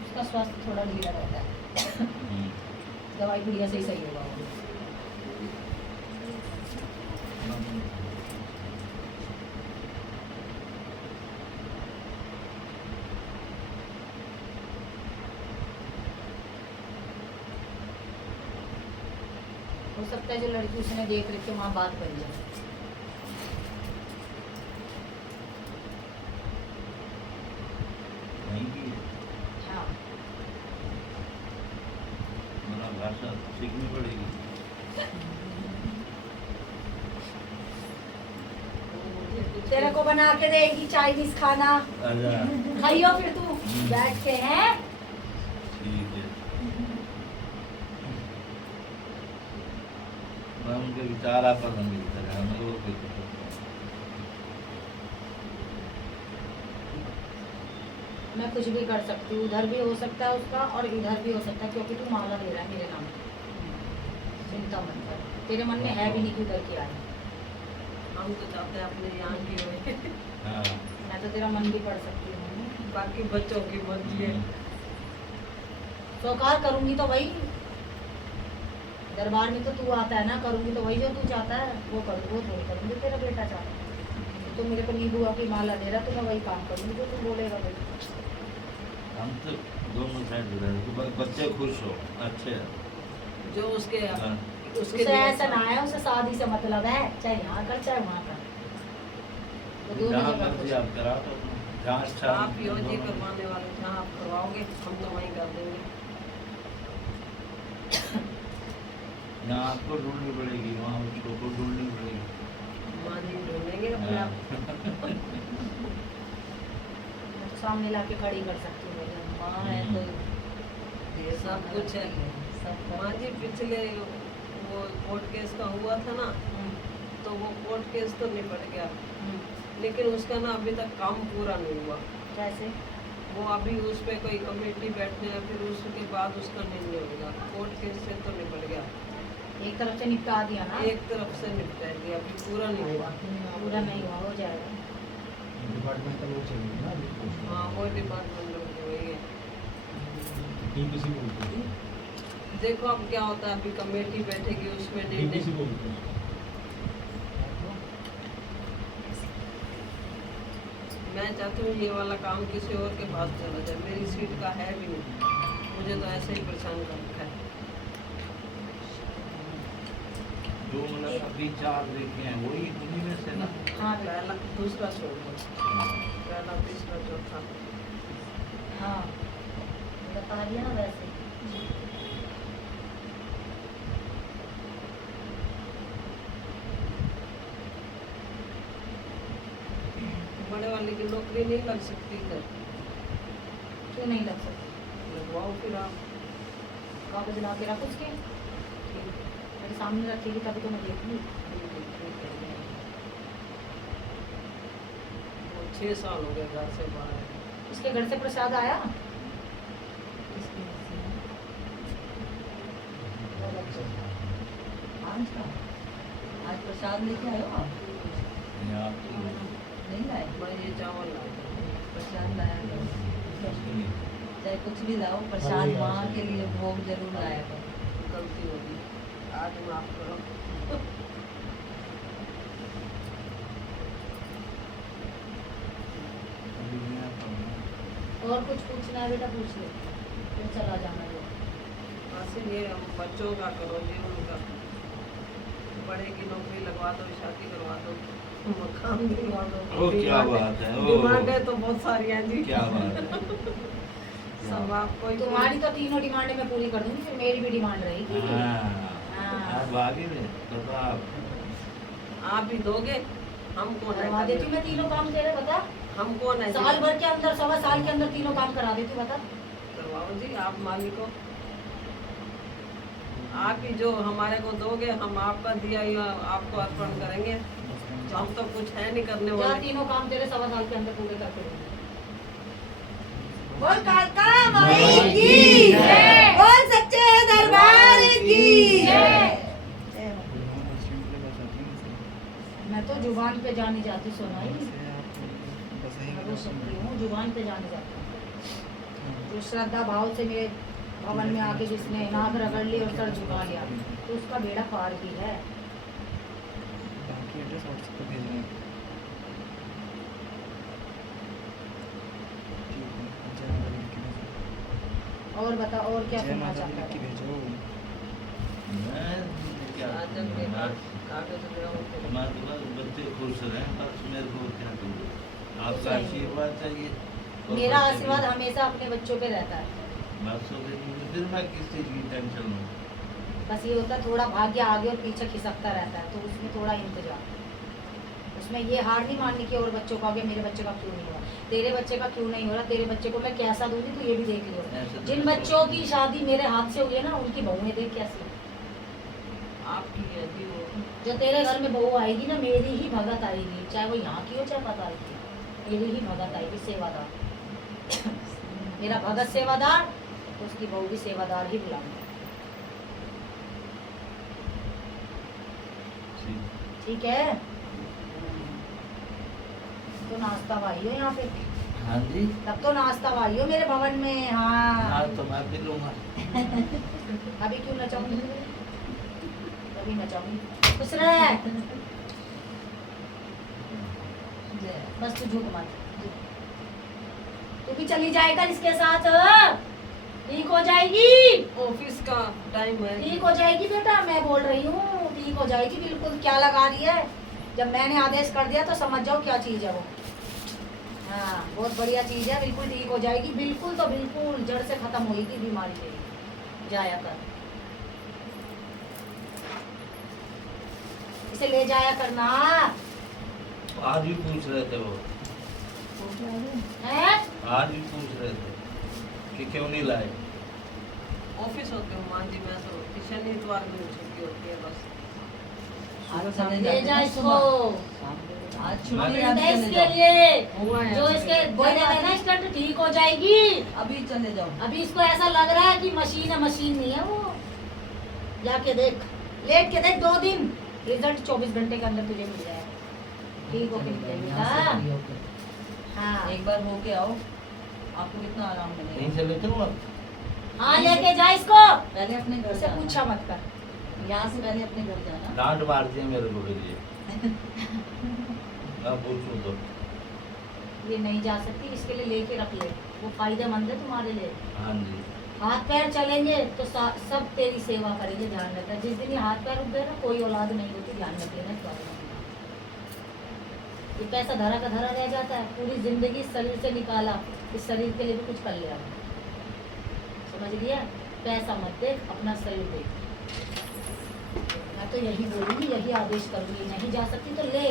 उसका स्वास्थ्य थोड़ा ढीला रहता है। दवाई गुड़िया से ही सही होगा वो। हो सकता है जो लड़की उसने देख रही थी वहाँ बात बन जाए। नहीं की हाँ मेरा भाषा सीखनी पड़ेगी। तेरे को बना के देगी चाइनीज खाना, आजा खाइयो फिर तू बैठ के। हैं ठीक है। मैं उनके विचार आपस में मिलते रहे, हम लोग कोई दिक्कत नहीं। मैं कुछ भी कर सकती हूँ, उधर भी हो सकता है उसका और इधर भी हो सकता है, क्योंकि तू माला दे रहा है मेरे नाम पे। चिंता मत कर, तेरे मन में है भी नहीं कि उधर की आए। हम तो चाहते हैं अपने यहाँ की होए। हाँ मैं तो तेरा मन भी पढ़ सकती हूँ। बाकी बच्चों की मर्जी है। स्वीकार करूंगी तो वही, दरबार में तो तू आता है ना, करूंगी तो वही जो तू चाहता है वो करूँ, वो थोड़ी करूंगी तेरा बेटा चाहता है। तो मेरे को नींबू की माला दे रहा, तो मैं वही काम करूंगी जो तू बोलेगा भाई। हम तो दोनों साइड रहे तो बच्चे खुश हो अच्छे। जो उसके हाँ। उसके उसे ऐसा ना है, उसे शादी से मतलब है, चाहे यहाँ कर चाहे वहाँ कर, तो दोनों जहाँ जगह मर्जी खुश। आप करा तो जहाँ अच्छा आप योजी करवाने वाले जहाँ आप करवाओगे हम तो वहीं कर देंगे। यहाँ आपको ढूंढनी पड़ेगी, वहाँ उसको को ढूंढनी पड़ेगी। माँ जी ढूंढेंगे अपने हाँ। आप। मैं तो सामने लाके खड़ी कर सकती हूँ, मेरी माँ है तो ये सब कुछ है। सब माँ जी पिछले वो कोर्ट केस का हुआ था ना, तो वो कोर्ट केस तो निपट गया, लेकिन उसका ना अभी तक काम पूरा नहीं हुआ। कैसे? वो अभी उस पर कोई कमेटी बैठने है, फिर उसके बाद उसका निर्णय होगा। कोर्ट केस से तो निपट गया, एक तरफ से निपटा दिया ना, एक तरफ से निपटा दिया, अभी पूरा नहीं हुआ। पूरा नहीं हुआ, हो जाएगा। डिपार्टमेंटल वो चाहिए ना अभी। हाँ वो डिपार्टमेंट में वही है। डीपीसी बोलते हैं। देखो अब क्या होता है, अभी कमेटी बैठेगी उसमें डीपीसी निर्णय। बोलते हैं। मैं चाहती हूँ ये वाला काम किसी और के पास चला जाए, मेरी सीट का है भी नहीं, मुझे तो ऐसे ही परेशान कर रखा है। जो मतलब अभी 4 देखे हैं वही उन्हीं में से ना। हाँ पहला दूसरा छोड़ दो, पहला तीसरा चौथा। हाँ बता दिया ना वैसे। बड़े वाले लेकिन नौकरी नहीं लग सकती इधर। क्यों नहीं लग सकती? लगवाओ फिर आप। कागज ला के रख उसके, मेरे सामने रखेगी तभी तो मैं देखूंगी। वो 6 साल हो गए घर से बाहर। उसके घर से प्रसाद आया? आज प्रसाद लेके आए हो आप? यहाँ की नहीं लाए? मैं ये चावल लाया। प्रसाद लाया करो, चाहे कुछ भी लाओ, प्रसाद माँ के लिए भोग जरूर लाया करो। गलती होगी, आज माफ करो। अभी मैं आता हूँ। और कुछ पूछना है बेटा पूछ ले, फिर चला जाना है। ऐसे ये हम बच्चों का करो जी, उनका बड़े की नौकरी लगवा दो, शादी करवा दो, मकान दिलवा दो। ओ क्या बात है, ओ डिमांडें तो बहुत सारी हैं जी। क्या बात है। सब आपको ही तुम्हारी तो तीनों डिमांडें मैं पूरी कर दूंगी, फिर मेरी भी डिमांड रहेगी। हाँ, आप आगे में तो आप ही दोगे, हम कौन करवा है? देती हूँ मैं तीनों काम तेरे, बता। हम कौन है? साल भर के अंदर, 1.25 साल के अंदर तीनों काम करा देती हूँ, बता। करवाओ जी, आप मालिक हो। आप ही जो हमारे को दोगे, हम आपका दिया हुआ आपको अर्पण करेंगे। तो हम तो कुछ है नहीं करने जा वाले। तीनों काम तेरे 1.25 साल के अंदर पूरे करके दूंगी। बोल काका माई की जय, बोल सच्चे दरबार की जय। मैं तो जुबान पे जानी जाती सोनाई, मैं वो शक्ति हूँ, जुबान पे जानी जाती हूँ। जो श्रद्धा भाव से मेरे भवन में आके जिसने नाक रगड़ ली और सर झुका लिया, तो उसका बेड़ा पार भी है। और बता, और क्या सुनना चाहता है? मैं क्या आज जब मेरा कागज ले आओ तो मैं तो बस बच्चे खुश रहें, बस मेरे को क्या चाहिए, आपका आशीर्वाद चाहिए। और मेरा बच्चे आशीर्वाद भी- हमेशा अपने बच्चों पे रहता है। बस हो गई, फिर मैं किस चीज़ की टेंशन लूँ। बस ये होता है थोड़ा भाग्य आगे और पीछे खिसकता रहता है, तो उसमें थोड़ा इंतजार। उसमें ये हार नहीं माननी कि और बच्चों का आगे मेरे बच्चे का क्यों नहीं हो रहा, तेरे बच्चे का क्यों नहीं हो रहा, तेरे बच्चे को मैं कैसा दूंगी तो ये भी देख लियो। ऐसे तो जिन मैं बच्चों की शादी मेरे हाथ से हुई है ना, उनकी बहुएं देख कैसी है। आपकी है जी वो। जो तेरे घर में बहू आएगी ना, मेरी ही भगत आएगी, चाहे वो यहाँ की हो चाहे पता की, मेरी ही भगत आएगी, सेवादार। मेरा भगत सेवादार, तो उसकी बहू भी सेवादार ही बुलाऊंगा। ठीक है, तो नाश्ता भाई हो यहाँ पे, हाँ जी, तब तो नाश्ता भाई हो मेरे भवन में। हाँ, हाँ तो मैं भी लूँगा। अभी क्यों नचाऊंगी, अभी नचाऊंगी। खुश रह, बस तू झूठ मत, तू भी चली जाएगा इसके साथ, ठीक हो जाएगी, ऑफिस का टाइम है। ठीक हो जाएगी बेटा, मैं बोल रही हूँ ठीक हो जाएगी बिल्कुल। क्या लगा रही है, जब मैंने आदेश कर दिया तो समझ जाओ क्या चीज़ है वो। हाँ, बहुत बढ़िया चीज़ है, बिल्कुल ठीक हो जाएगी, बिल्कुल तो बिल्कुल जड़ से खत्म होगी बीमारी तेरी। जाया कर, इसे ले जाया करना आज भी पूछ रहे थे वो, है। आज भी पूछ रहे थे कि क्यों नहीं लाए। ऑफिस होते हो माँ जी, मैं तो शनि इतवार में छुट्टी होती है बस। आज चले ले जा जाते इसको, आज छुट्टी मिलता है, है अभी चले इसके जाओ। लिए, हुआ है जो ऐसे। इसके बोले है ना स्टंट ठीक हो जाएगी। अभी चले जाओ। अभी इसको ऐसा लग रहा है कि मशीन है, मशीन नहीं है वो। जाके देख, लेट के देख, 2 दिन, रिजल्ट 24 घंटे के अंदर तुझे मिल जाएगा। ठीक हो यहाँ बेटा, से फ्री होके। हाँ एक बार होके आओ, आपको कितना आराम नहीं मिलेगा। चले चलो आप। हाँ लेके जा इसको, पहले अपने घर उससे पूछा जाना, मत कर। यहाँ से पहले अपने घर जाना। डांट मारती है मेरे को फिर ये। मैं पूछूं तो ये नहीं जा सकती, इसके लिए लेके रख ले, वो फायदेमंद है तुम्हारे लिए। हाँ जी, हाथ पैर चलेंगे तो सब तेरी सेवा करेंगे, ध्यान रखना। जिस दिन ये हाथ पैर उठ गए ना, कोई औलाद नहीं होती, ध्यान रख लेना इस बारे में। ये पैसा धरा का धरा रह जाता है, पूरी जिंदगी इस शरीर से निकाला, इस शरीर के लिए भी कुछ कर लिया, समझ लिया। पैसा मत देख, अपना शरीर देख। मैं तो यही बोलूँगी, यही आदेश करूँगी। नहीं जा सकती तो ले,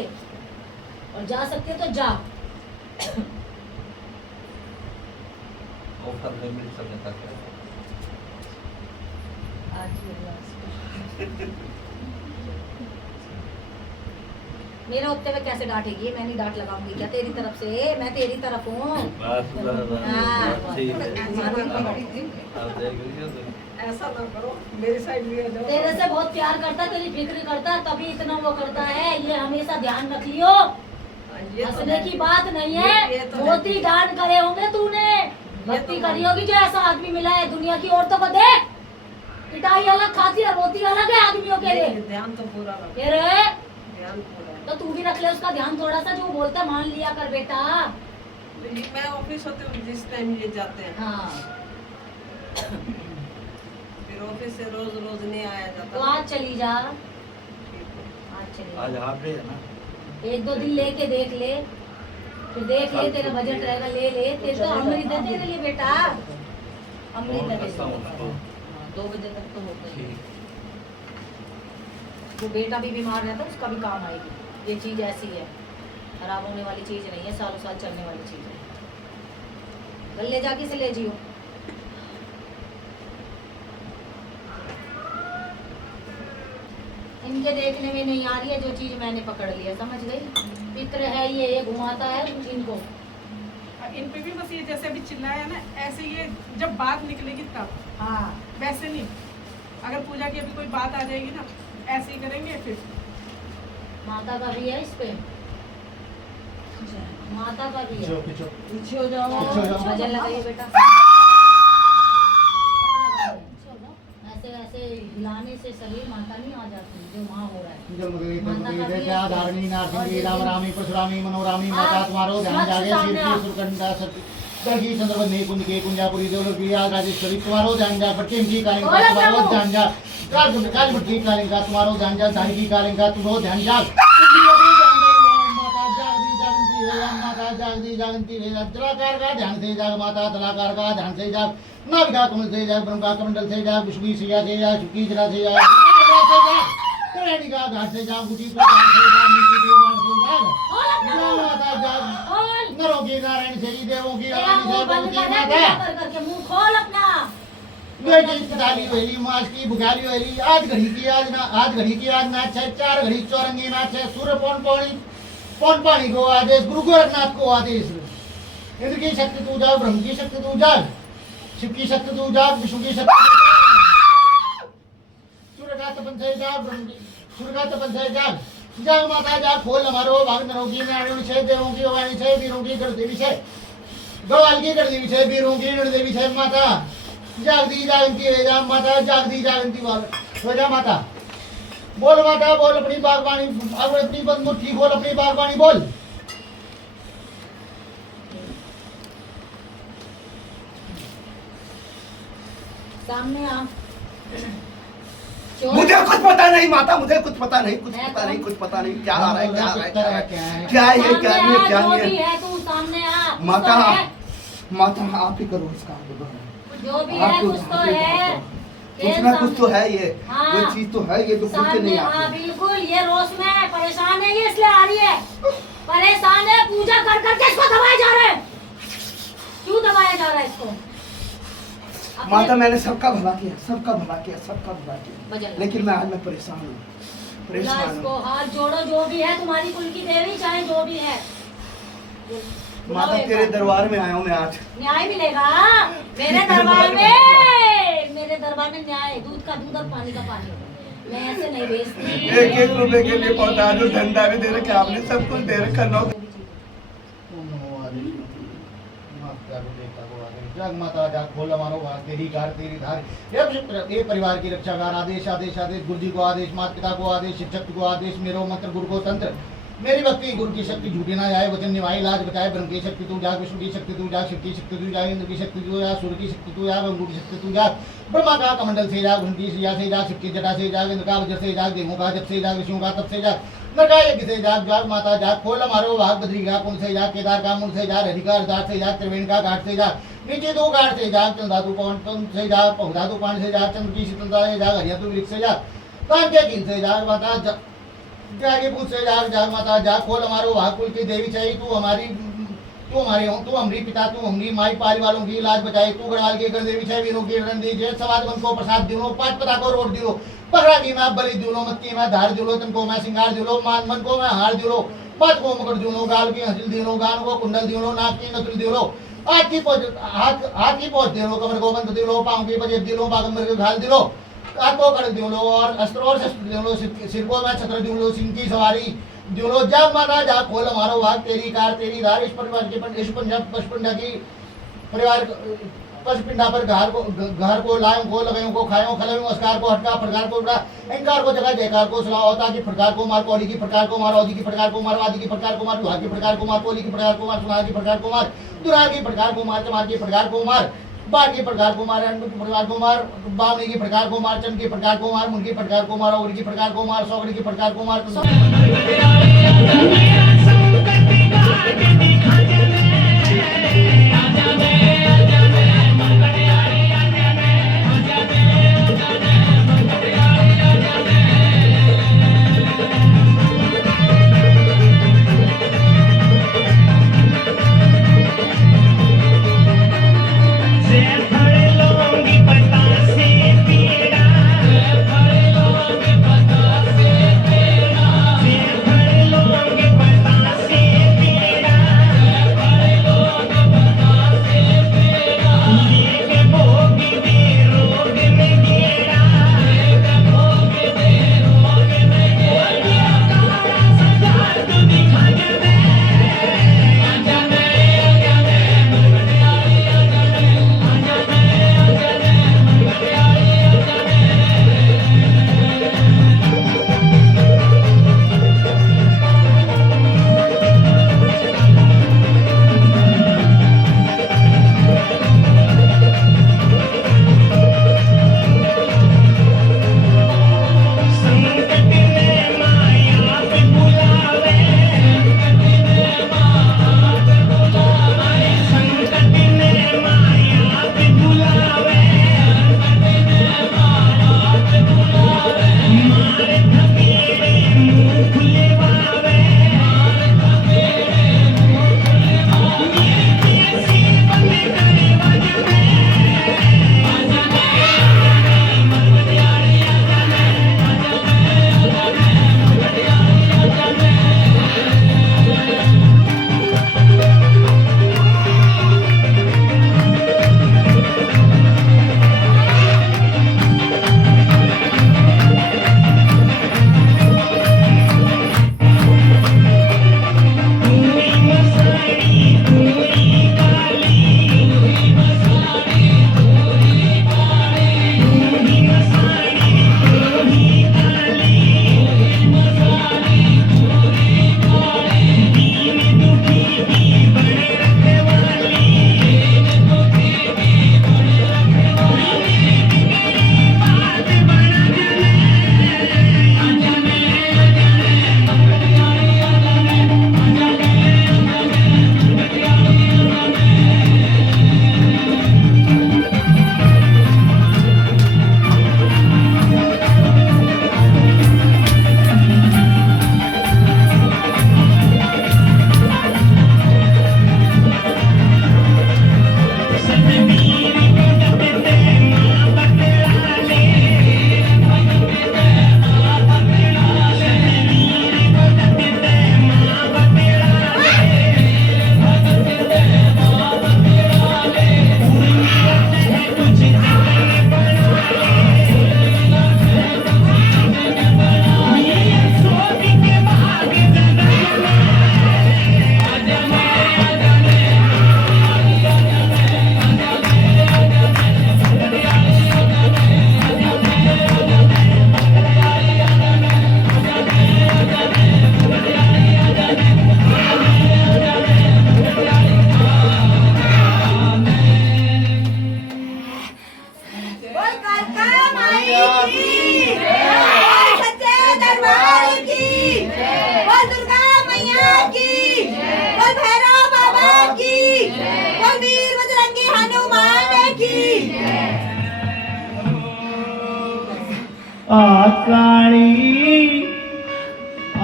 और जा सकती है तो जा, ऑफर में मिल सकता है। आज ही last। मेरे हफ्ते में कैसे डांटेगी? मैं नहीं डांट लगाऊंगी क्या तेरी तरफ से? मैं तेरी तरफ हूँ। बस हाँ। ठीक है। अब देख लियो तो ऐसा ना करो, मेरी साइड भी आ जाओ। तेरे से बहुत प्यार करता, तेरी फिक्र करता, तभी इतना वो करता है। ये हमेशा ध्यान रख लियो। ये तो हंसने है। की बात नहीं ये है। तो है। मोती दान करे होंगे तूने, भक्ति तो करी होगी। जो ऐसा आदमी मिला है दुनिया की औरतों को देख, पिटाई अलग खाती है, मोती अलग है आदमियों के लिए। ध्यान तो पूरा रखो, फिर ध्यान पूरा है। तो तू भी रख ले उसका ध्यान थोड़ा सा। जो बोलता है मान लिया कर बेटा। मैं ऑफिस होते हूँ जिस टाइम ये जाते हैं, हाँ फिर ऑफिस से रोज रोज नहीं आया तो जाता। आज चली जा, ठीक है। आज चली आज जा। हाफ डे है ना। 1-2 दिन लेके देख ले, फिर देख ले तेरा बजट रहेगा। ले ले, तेरे तो अमृत है तेरे लिए बेटा, अमृत है तेरे करता हूँ लिए। उसको। 2 बजे तक तो होता ही है। ठीक। वो बेटा भी बीमार रहता है, उसका भी काम आएगी। ये चीज ऐसी है, खराब होने वाली चीज नहीं है, सालों साल चलने वाली चीज है। कल ले जाके से ले जियो। इनके देखने में नहीं आ रही है जो चीज मैंने पकड़ लिया, समझ गई? पित्र है ये घुमाता है इनको। इन पे भी बस ये जैसे अभी चिल्लाया ना, ऐसे ये जब बात निकलेगी तब, हाँ वैसे नहीं। अगर पूजा की अभी कोई बात आ जाएगी ना, ऐसे ही करेंगे। फिर माता का भी है इस पे, माता का भी है। पीछे पीछे हो जाओ। पीछे हो जाओ। भजन लगाइए बेटा। ऐसे ऐसे हिलाने से शरीर माता नहीं आ जाती, जो माँ हो रहा है। जल क्या धारणी नारसिंगी राम रामी परशुरामी मनोरामी माता तुम्हारो ध्यान जागे सिर की सुरकंडा सत्य चंद्रबंधी कुंज के कुंजापुरी देवलोकी राजेश्वरी तुम्हारो ध्यान जा पट्टिम की कालिंगा तुम्हारो ध्यान जा काल मुट्ठी कालिंगा तुम्हारो ध्यान जा धारी की कालिंगा तुम्हारो ध्यान जा माता जागती जागती जलाकार का ध्यान से जाग माता तलाकार का ध्यान से जाग नाभिका कमल से जाग ब्रह्मा कमंडल से जाग विष्णु सैया से जाग शुक्री जला से जाग करेणी का घाट से जाग गुटी को घाट से जाग नीति को घाट से जाग माता जाग नरों की नारायण से देवों की रानी से भगवती माता करके मुंह खोल अपना। बेटी दाली वेली मास की बुगाली वेली आज घड़ी की आज नाच है 4 घड़ी चौरंगी नाच है सूर्य पौन पानी को आदेश गुरु गोरखनाथ को आदेश इंद्र की शक्ति तू जाग ब्रह्म की शक्ति तू जाग शिव की शक्ति तू जाग विष्णु की शक्ति सूर्य का तपन से जाग सूर्य का तपन से जाग माता जाग खोल हमारो भाग नरों की नारायण से देवों की वाणी से वीरों की गढ़ देवी से गवाल की गढ़ देवी से वीरों की गढ़ देवी से माता जागती जागती रह जा माता जागती जागती हो जा माता बोल माता बोल अपनी बागवानी अपनी बंद मुट्ठी खोल अपनी बागवानी बोल सामने आ। मुझे कुछ पता नहीं माता, मुझे कुछ पता नहीं, कुछ पता नहीं क्या आ रहा है, क्या आ रहा है, क्या है, क्या है, क्या जो भी नहीं है। है तू सामने आ। माता कुछ तो है, माता आप ही करो इसका जो भी है कुछ तो है। कुछ ना कुछ तो है ये, हाँ। कोई चीज तो है ये जो खुद से सामने नहीं हाँ आती। बिल्कुल। ये रोश में परेशान है, ये इसलिए आ रही है। परेशान है, पूजा कर करके इसको दबाया जा रहा है। क्यों दबाया जा रहा है इसको? माता मैंने सबका भला किया, सबका भला किया, सबका भला भजन किया, लगा। लेकिन मैं आज मैं परेशान हूँ, बुला परेशान इसको, हूँ। हाथ जोड़ो। जो भी है तुम्हारी कुल की देवी, चाहे जो भी है। बुलाओ माता एक तेरे बार। दरबार में आया हूँ मैं आज। न्याय मिलेगा मेरे दरबार में। मेरे दरबार में न्याय, दूध का दूध और पानी का पानी। मैं ऐसे नहीं बेचती। 1-1 रुपए के लिए पौधा जो धंधा भी दे रखा, आपने सब कुछ दे रखा। जग माता जाग खोल हमारो भाग तेरी कार तेरी धार ये परिवार की रक्षा कर आदेश आदेश आदेश गुरु जी को आदेश माता पिता को आदेश शिक्षक को आदेश मेरो मंत्र गुरु को तंत्र मेरी भक्ति गुरु की शक्ति झूठी ना जाए वचन निभाई लाज बचाए ब्रह्म की शक्ति तू जाग विष्णु की शक्ति तू जाग शिव की शक्ति तू जाग इंद्र की शक्ति तू जाग सूर्य की शक्ति तू जाग ब्रह्म की शक्ति तू जाग ब्रह्मा का कमंडल से जाग उनकी सिया से जाग शिव की जटा से जाग इंद्र का वज्र से जाग देवों का जप से जाग विष्णु का तप से जाग नरका यज्ञ से जाग जाग माता जाग खोल हमारो भाग बद्री का कुंड से जाग केदार का मुंड से जाग हरिका दार से जाग त्रिवेणी का घाट से जाग नीचे 2 घाट से जाग चंद्रातु पवन से जाग पहुधातु पानी से जाग चंद्र की शीतलता से जाग हरियातु वृक्ष से जाग कान के किन से जाग माता जागे पूछ से जाग जाग माता जाग खोल हमारो भाग कुल की देवी चाहिए तू तू हमारे हो, तू हमारी पिता, तू हमारी माई पाली वालों की लाज बचाए, तू गढ़वाल के गणदेवी छह वीरों की रणदी जय समाज मन को प्रसाद दिलो, पांच पता को रोड दिलो, पकड़ा की मैं बलि दिलो, मत्ती मैं धार दिलो, तन को मैं सिंगार दिलो, मान मन को मैं हार दिलो, पांच को मकर दिलो, गाल की हंसिल दिलो, गान को कुंडल दिलो, नाक की नथुल दिलो, हाथ की पहुंच दिलो, कमर को बंद दिलो, पांव की बजेब दिलो, बागंबर के घाल दिलो, हाथ को कड़ दिलो और अस्त्र और शस्त्र दिलो, सिर को मैं छत्र दिलो, सिंह की सवारी दिलो, जब माना जा खोल मारो भाग तेरी कार तेरी धार, इस परिवार के इस पंजाब पचपिंडा की परिवार पचपिंडा पर घर को लायों को लगायों को खायों खलायों अस्कार को हटका फटकार को उड़ा इंकार को जगह जयकार को सुनाओ, ताकि फटकार को मार, कोली की फटकार को मार, औजी की फटकार को मार, वादी की फटकार को मार, दुहा की फटकार को मार, कोली की फटकार को मार, सुनार की फटकार को मार, दुरा की फटकार को मार, चमार की फटकार को मार, बाढ़ की फटकार को मार, अंडू की फटकार को मार, बावनी की फटकार को मार, चंद की फटकार को मार, मुर्गी की फटकार को मार, औरी की फटकार को मार, सौगड़ी की फटकार को मार,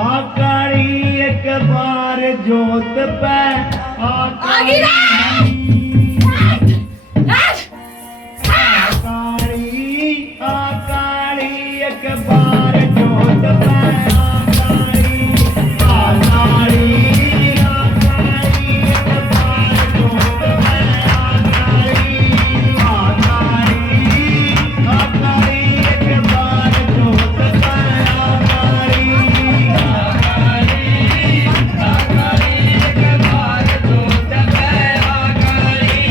आकाड़ी एक बार जोत पे भागी रे आकाड़ी एक बार जोत पे आकाड़ी आकाड़ी आकाड़ी एक बार जोत पे आकाड़ी आकाड़ी आकाड़ी एक बार जोत पे आकाड़ी आकाड़ी आकाड़ी एक बार जोत पे आकाड़ी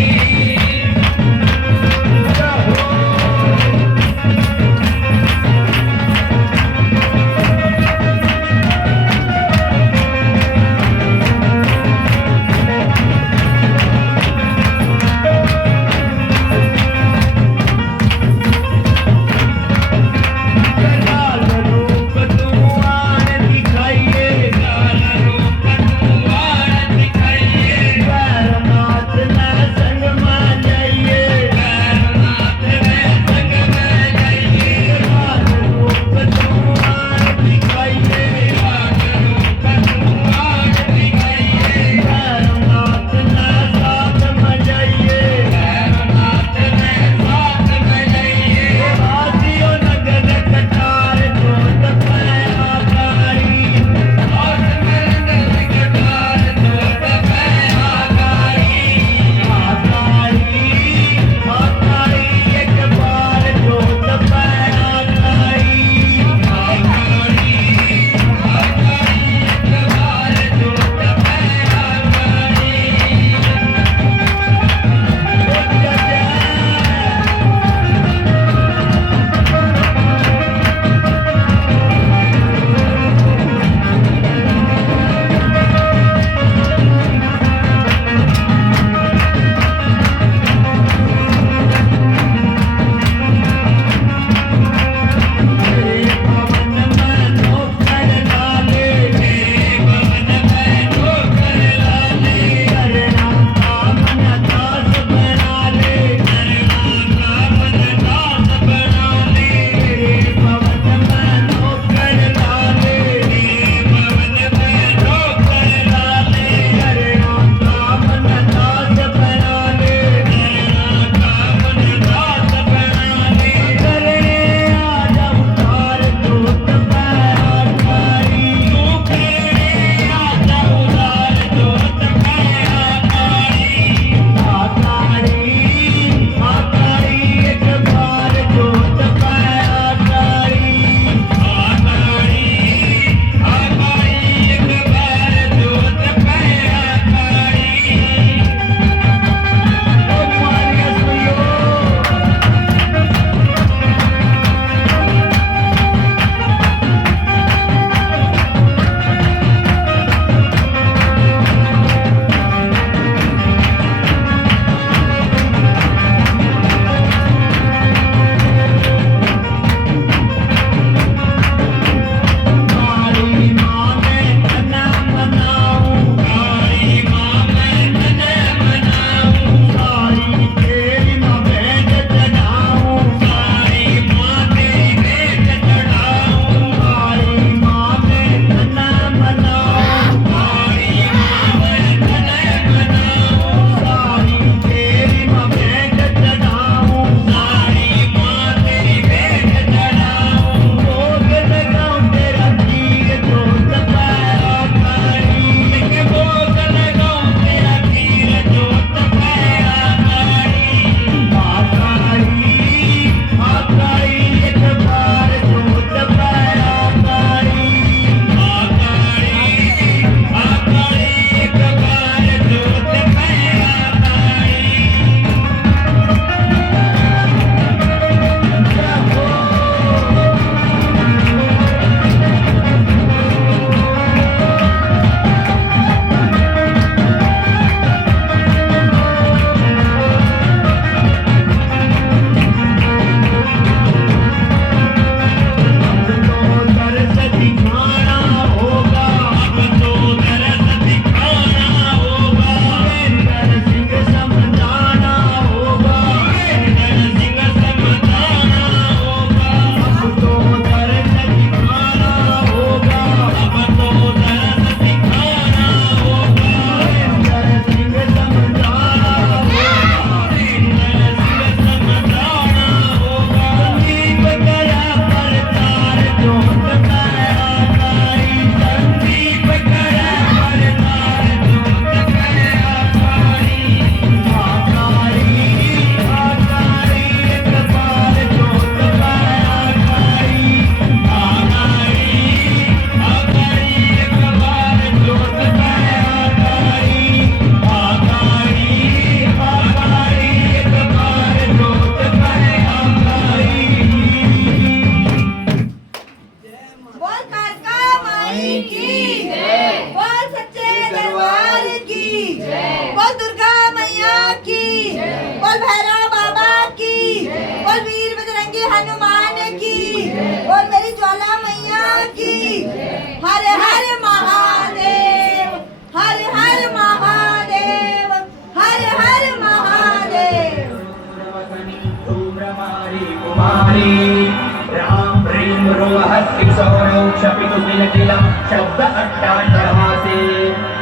कुमारी राम प्रेम रोहत किशोरो क्षपितु किल किलम शब्द अट्टाटहासे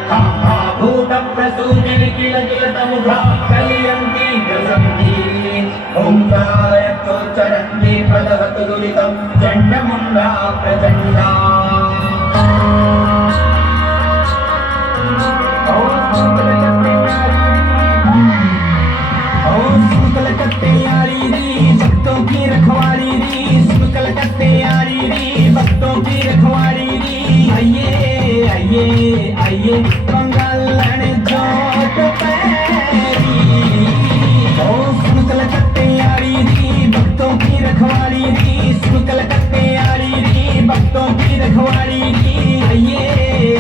खाभा भूत प्रसूतिन किल किल तमुघा कलियन्ति ग्रसन्ति ओंकार चोच्चरन्ति प्रदहतु दुरितं चण्डमुण्डा प्रचण्डा भक्तों की रखवाली दी सुन कलकत्ते यारी दी भक्तों की रखवाली दी आइए आइए आइए बंगालन जोत पैरी ओ सुन कलकत्ते यारी दी भक्तों की रखवाली दी सुन कलकत्ते यारी दी भक्तों की रखवाली दी आइए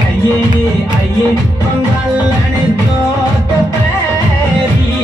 आइए आइए बंगालन जोत पैरी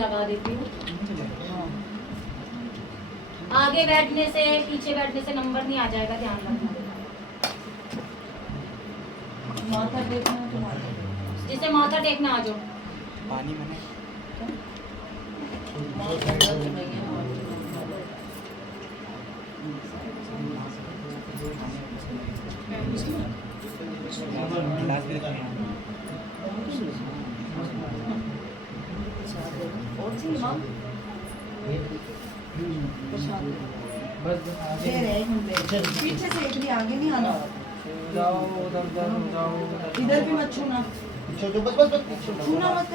लगा देती हूँ। आगे बैठने से पीछे बैठने से नंबर नहीं आ जाएगा, ध्यान रखना। माथा टेकना तुम्हारा, जिसे माथा टेकना आ जाओ। पानी मैंने गिलास भी रखा है। और सी मां पीछे से इतनी आगे नहीं आना, जाओ उधर जाओ, इधर भी मत छूना, छूना मत।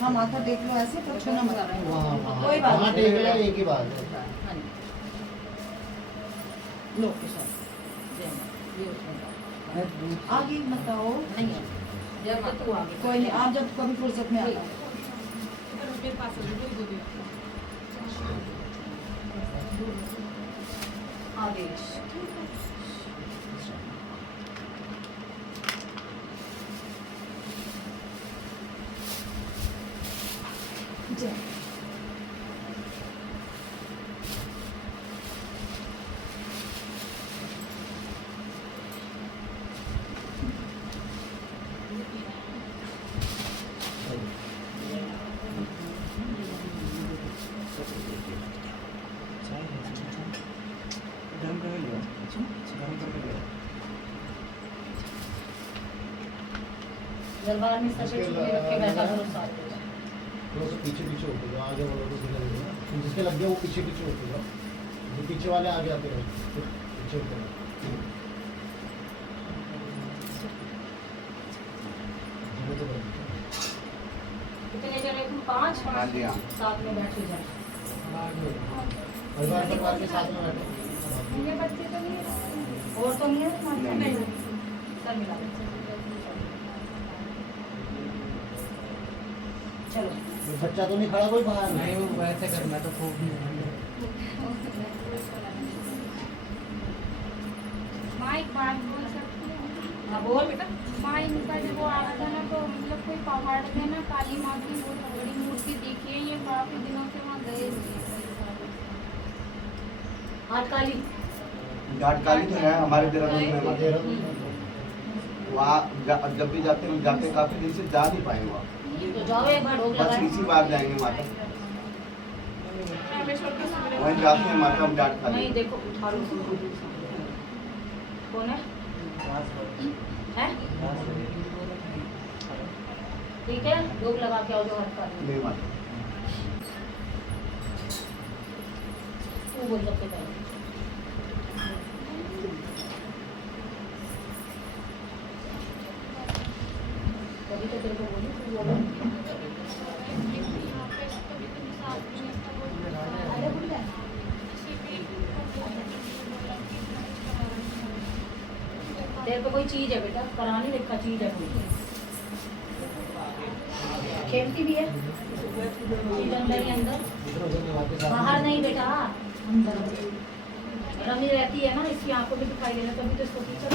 हाँ माथा टेक लो ऐसे, पर छूना मत। कोई बात नहीं, टेक लो, एक ही बात है। लो आगे बताओ। नहीं है, जब तू आगे कोई नहीं, आप जब कभी फुर्सत में आना। आदेश जय दरबार में सफेद चुन्नी रख के बैठा करो साथ में। थोड़ा सा पीछे पीछे होते जाओ, आगे वालों को दिखा देगा, जिसके लग गया वो पीछे पीछे होते जाओ, जो पीछे वाले आगे आते रहो, फिर पीछे होते रहो। धीरे से करो। कितने जने तुम? 5? हाँ जी, हाँ। साथ में बैठ जाओ। परिवार के साथ में बैठो। ये बच्चे तो नहीं है और तो नहीं है तुम्हारे? नहीं। सर मिला चलो। ये बच्चा तो नहीं खड़ा कोई बाहर? नहीं वो वैसे करना तो खूब माँ एक बात बोल सकती हूँ? हाँ बोल बेटा। माँ इनका जब वो आया था ना तो मतलब कोई पहाड़ में ना काली माँ की बहुत बड़ी मूर्ति दिखी है, ये काफी दिनों से वहाँ गए नहीं हैं। हाथ काली घाट काली तो है हमारे देहरादून में माता। देहरादून। वहाँ जब भी जाते हैं जाते काफी दिन से जा नहीं पाए वहाँ, तो जाओ एक बार ढोक बस लगाए। इसी बार जाएंगे माता। रामेश्वर के सवेरे वहीं जाते हैं माता हम घाट काली। नहीं देखो उठारो। कौन है? हैं? ठीक है ढोक लगा के आओ जो हाथ काली। नहीं माता। तू बोल सबसे पहले। तभी तो तेरे को बोली तू बोलो। यहाँ पे कभी तुम साथ में नहीं था, वो अरे बुढ़िया। किसी भी तेरे पे कोई चीज है बेटा, करानी देखा चीज है कोई। खेलती भी है चीज अंदर ही अंदर, बाहर नहीं बेटा अंदर रमी रहती है ना, इसकी आंखों में दिखाई देना, तभी तो इसको टीचर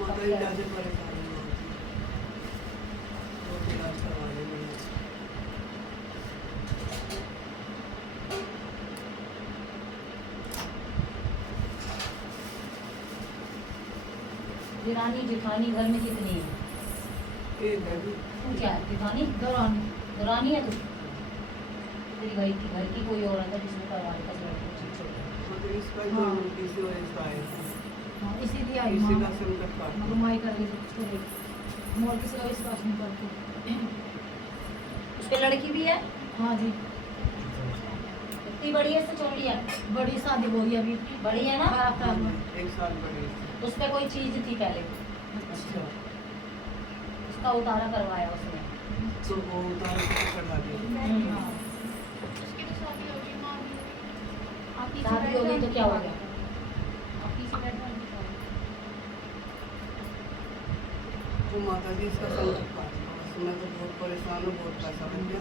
माता जी ज्यादा परेशान है बहुत इलाज करवाने में। जिरानी जिठानी घर में कितनी है? एक है भी तू क्या है जिठानी? दुरानी है तू? तेरी घर की कोई और है जिसने करवा देता मतलब इसका जो किसी और इसका आया था, इसीलिए आई इसी माँ का संकट काट रुमाई कर रही थी उसको देख मोर किसी का विश्वास नहीं करती। उसके लड़की भी है? हाँ जी। कितनी बड़ी है इससे छोटी है? बड़ी शादी हो गई अभी, बड़ी है ना? एक साल बड़ी थी। उस पे कोई चीज थी पहले, अच्छा उसका उतारा करवाया उसने। तो वो उतार के करवा दिया। हाँ। उसकी तो शादी हो गई, माँ भी हो गई। आप ही शादी हो गई तो क्या हो गया? आप ही से बैठा है। तो माता जी इसका संकट काट लो। बस मैं तो बहुत परेशान हूँ, बहुत पैसा लग गया।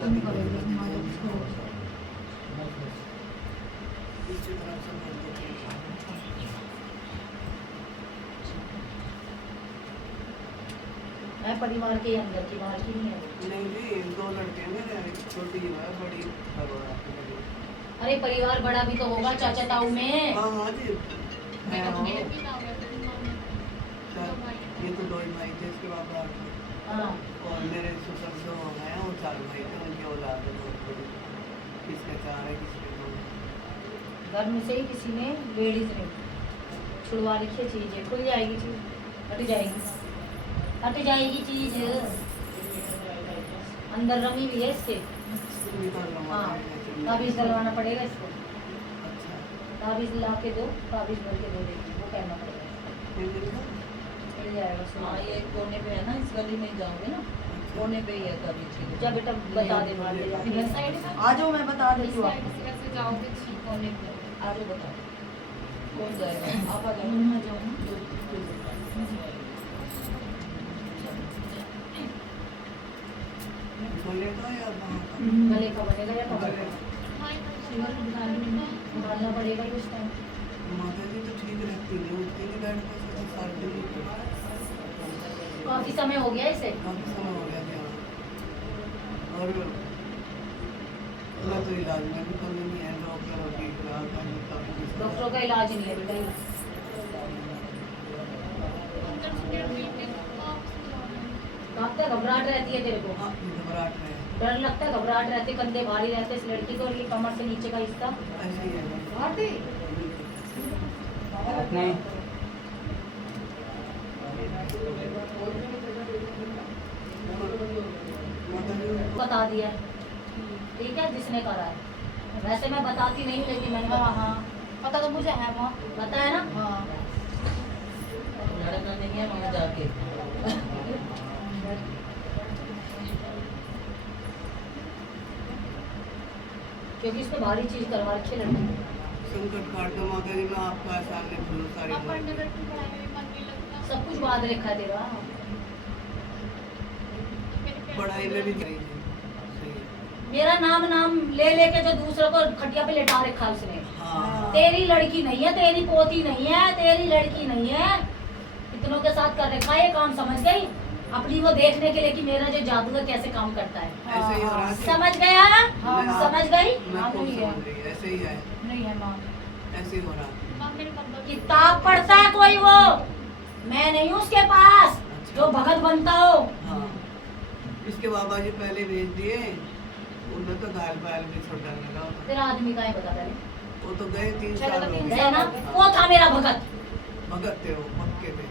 तुम करोगे तुम्हारे उसको। इसकी तरफ से बोल दो। है परिवार के अंदर की, बाहर की नहीं है वो। नहीं जी, 2 लड़के हैं मेरे, एक छोटी है बड़ी परवाह है। अरे परिवार बड़ा भी तो होगा चाचा ताऊ में। हाँ हाँ जी मेरा हाँ, मेरा भी नाम है तो मामा दो भाई हैं। ये तो 2 भाई थे, इसके बाद 8 थे। हाँ और मेरे ससुर जो हो गए हैं वो 4 भाई थे, उनकी औलाद है बहुत बड़ी, किसके 4 है किसके 2। घर में से ही किसी ने लेडीज ने छुड़वा रखी है चीज है, खुल जाएगी चीज, हट जाएगी, हट जाएगी चीज। अंदर रमी भी है इसके। हाँ ताबीज डलवाना पड़ेगा इसको, अच्छा ताबीज ला के दो, ताबीज भर के दो, देखिए वो कहना पड़ेगा, मिल जाएगा। सुना ये कोने पे है ना, इस गली में जाओगे ना, कोने पे ही है कभी चीज। जा बेटा बता दे बाहर ले जाके। इस साइड से आ जाओ, मैं बता इस देती हूँ साइड से ऐसे जाओगे ठीक होने पे। आ जाओ, बता कौन जाएगा, आप आ जाओ। मैं जाऊँ बोले तो या वहाँ का? गले का बनेगा या कमर का? हाँ, डालना पड़ेगा ही उस टाइम। माता जी तो ठीक रहती है, उठती नहीं बैठ पाती, तो साल दिन नहीं करती। काफी समय हो गया इसे। काफी समय हो गया था। और मैं तो इलाज में भी कमी नहीं है, डॉक्टर और डॉक्टरों का इलाज नहीं है बेटा। कब तक घबराहट रहती है तेरे को? हाँ घबराहट है, डर लगता है, घबराहट रहती है, कंधे भारी रहते हैं इस लड़की को, और ये कमर से नीचे का हिस्सा ऐसे ही है। नहीं बता दिया, ठीक है, जिसने करा है। वैसे मैं बताती नहीं, लेकिन मैंने कहा हाँ पता तो मुझे है, वहाँ पता है ना। हाँ लड़का नहीं है वहाँ जाके क्योंकि इसमें भारी चीज करवा रखी है लड़की। संकट काट दो माता जी, मैं आपका सामने भूलो सारी अब पढ़ने बैठूं पढ़ाई में भी मन नहीं लगता। सब कुछ बात रखा है तेरा। पढ़ाई में भी करी थी। सही है। मेरा नाम ले लेके जो दूसरों को खटिया पे लेटा रखा उसने। हाँ तेरी लड़की नहीं है, तेरी पोती नहीं है, तेरी लड़की नहीं है, इतनों के साथ कर रखा है ये काम। समझ गई? अपनी वो देखने के लिए कि मेरा जो जादूगर कैसे काम करता है। ऐसे ही हो रहा है। समझ गया? समझ गई? मैं खूब समझ रही, ऐसे ही है, नहीं है माँ, ऐसे ही हो रहा है। माँ मेरे पापा की किताब पढ़ता है कोई, वो मैं नहीं हूँ उसके पास जो भगत बनता हो। हाँ इसके बाबा जी पहले भेज दिए, उन्हें तो घायल बायल भी छोड़ डालने लगा। तेरा आदमी का है बता पहले। वो तो गए 3 चलो साल तो हो 3 गए। है ना, वो था मेरा भगत, भगत थे वो, पक्के थे।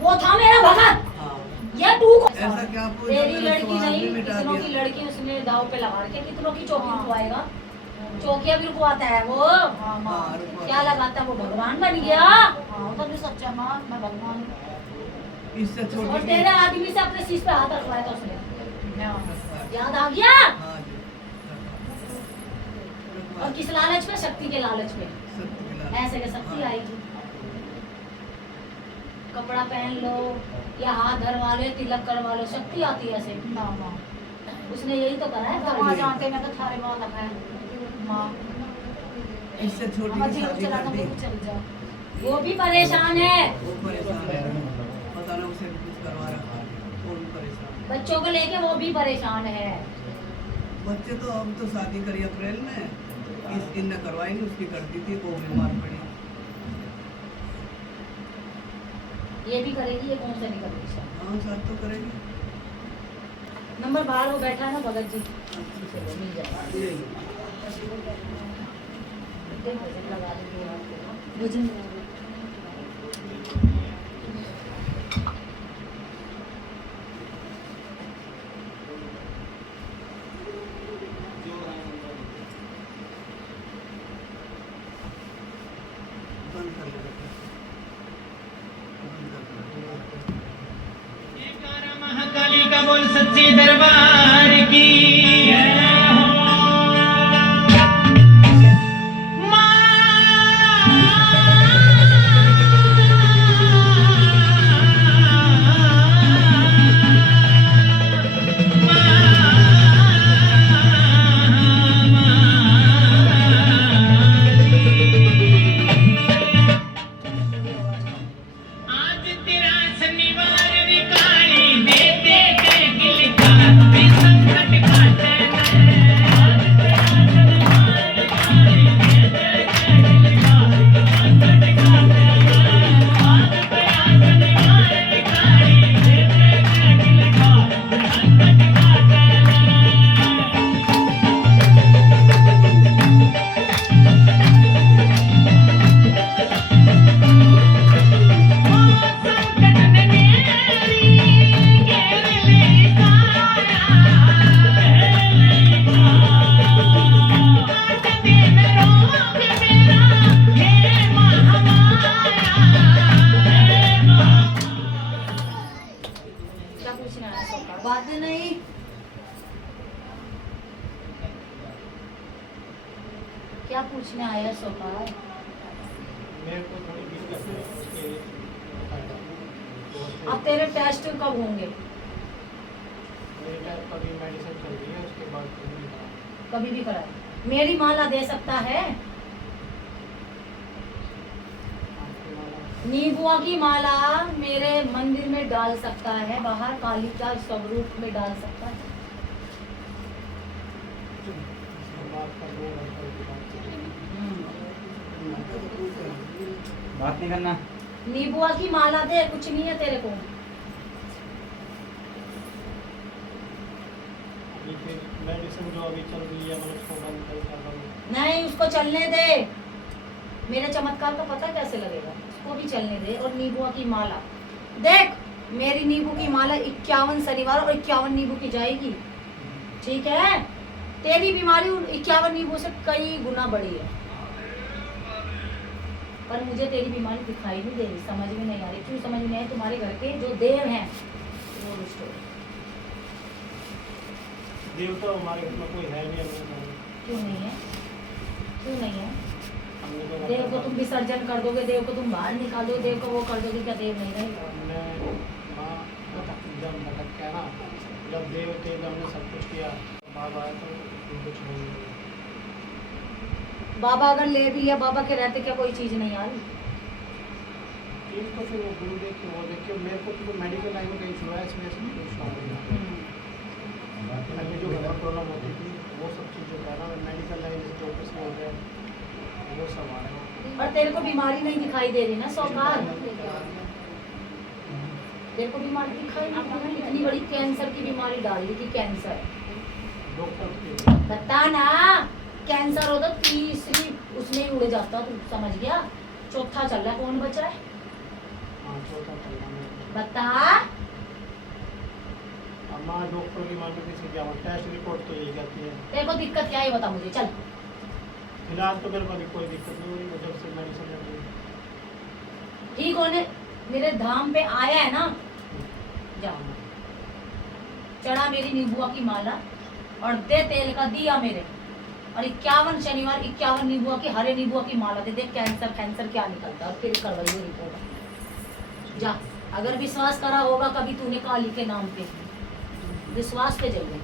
वो था मेरा भगत। हाँ ये तू ऐसा क्या पूछ तेरी मैंने लड़की सवाल नहीं, भी मिटा कितनों की दिया। लड़की उसने दाव पे लगा के, कितनों की चौकी रुकवाएगा। चौकिया भी रुकवाता है वो। हाँ, रुकवाता क्या है। लगाता है वो, भगवान बन गया। हाँ तो भी सच्चा माँ, मैं भगवान। इससे और छोटी तेरे आदमी से अपने शीश पे हाथ रखवाया था उसने, याद आ गया? हाँ जी और किस लालच में? शक्ति के लालच में। सत्य मिला। ऐसे के शक्ति हाँ। आएगी। कपड़ा पहन लो या हाथ धरवा लो, तिलक करवा लो, शक्ति आती है ऐसे। उसने यही तो करा है। वहाँ जानते मैं तो थारे वहाँ लगा है माँ। इससे छोटी की शादी कर दी। चल जाओ, वो भी परेशान है। वो परेशान है, पता ना उसे भी कुछ करवा रखा है, वो भी परेशान है। बच्चों को लेके वो भी परेशान है। बच्चे तो अब तो शादी करी अप्रैल में, इनने करवाई नहीं, उसकी कर दी थी, वो बीमार पड़ी। ये भी करेगी, ये कौन सा नहीं करेगी? हाँ साथ तो करेगी। नंबर बाहर वो बैठा है ना भगत जी, चलो मिल जाएगा। यही लगा देंगे आपको ना। वजन बंद कर ले बेटा। बंद कर ले। जयकारा महाकाली का बोल सच्चे दरबार की आज तेरा शनिवार रे काली दे दे के गिलका रे संकट काटे आज तेरा शनिवार रे काली दे दे के गिलका संकट काटे आज तेरा शनिवार रे काली दे दे के गिलका संकट काटे क्या पूछना है? बात नहीं, क्या पूछने आया सोपार? मेरे को थोड़ी दिक्कत है उसके लिए फायदा। अब तेरे टेस्ट कब होंगे? मेरे टाइप का भी मेडिसिन चल रही है, उसके बाद फिर भी हाँ। कभी भी कराए। मेरी माला दे सकता है? आपकी माला नींबुआ की माला मेरे मंदिर में डाल सकता है, बाहर काली का स्वरूप में डाल सकता है। बात कर रहे हैं, बात नहीं करना। नींबुआ की माला दे, कुछ नहीं है तेरे को। अभी फिर मेडिसिन जो अभी चल रही है मैं उसको बंद कर रहा हूँ। नहीं, उसको चलने दे। मेरे चमत्कार का पता कैसे लगेगा? उसको इसको भी चलने दे। और नींबुआ की माला देख, मेरी नींबू की माला 51 शनिवार और 51 नींबू की जाएगी, ठीक है। तेरी बीमारी 51 नींबू से कई गुना बड़ी है, पर मुझे तेरी बीमारी दिखाई नहीं दे रही, समझ में नहीं आ रही। क्यों समझ में नहीं? तुम्हारे घर के जो देव हैं वो रुष्ट हो रहे। देव तो हमारे घर में कोई है नहीं। क्यों नहीं है? क्यों नहीं है? हमने तो देव को तुम विसर्जन कर दोगे, देव को तुम बाहर निकाल दोगे, देव को वो कर दोगे, क्या देव नहीं रहेगा? हमने माँ जब भटक के ना, जब देव थे जब हमने सब कुछ किया, बाबा आया तो कुछ नहीं। बाबा अगर ले भी लिया, बाबा के रहते क्या कोई चीज नहीं आ रही? चीज तो फिर वो गुरु देख के वो देख के मेरे को तो मेडिकल लाइन में कहीं शुरू है, इसमें से कोई शुरू नहीं। पहले जो घर प्रॉब्लम होती थी वो सब चीज़ जो कहना मेडिकल लाइन जैसे डॉक्टर्स में हो गए वो सब आ रहे हैं। और तेरे को बीमारी नहीं दिखाई दे रही ना सौभाग? तेरे को बीमारी दिखाई नहीं दे रही? इतनी बड़ी कैंसर की बीमारी डाल दी थी, कैंसर। डॉक्टर बता ना, कैंसर हो तो तीसरी उसमें ही उड़ जाता, तू समझ गया? चौथा चल रहा है, कौन बचा है? बता। अम्मा डॉक्टर की मान लीजिए से क्या टेस्ट रिपोर्ट तो यही कहती है। तेरे को दिक्कत क्या है बता मुझे, चल। फिलहाल तो मेरे को अभी कोई दिक्कत नहीं हो रही, जब से मेडिसिन लग रही। ठीक होने मेरे धाम पे आया है ना, जाओ चढ़ा मेरी नींबुआ की माला और दे तेल का दिया मेरे, और 51 शनिवार 51 नींबुआ की, हरे नींबुआ की माला दे। देख कैंसर कैंसर क्या निकलता है, और फिर करवाइए रिपोर्ट। जा, अगर विश्वास करा होगा कभी तूने काली के नाम पे, विश्वास पे जाइए।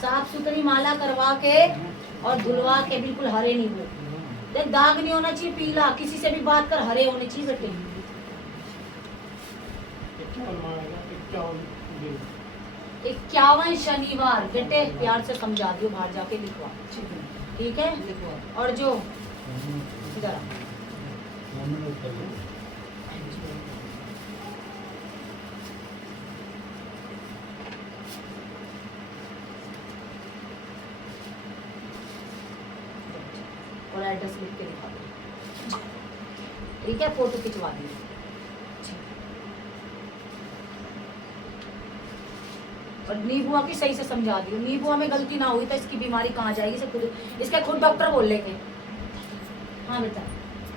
साफ सुथरी माला करवा के और धुलवा के, बिल्कुल हरे नींबू। देख दाग नहीं होना चाहिए, पीला, किसी से भी बात कर हरे होने चाहिए बेटे। 51 शनिवार बेटे, प्यार से समझा दियो, बाहर जाके लिखवा, ठीक है? और जो जरा और एड्रेस लिख के दिखा दो, ठीक है? फोटो खिंचवा दी। और नींबुआ की सही से समझा दी, नींबुआ में गलती ना हुई तो इसकी बीमारी कहाँ जाएगी, इसे खुद, इसके खुद डॉक्टर बोल लेंगे। हाँ बेटा,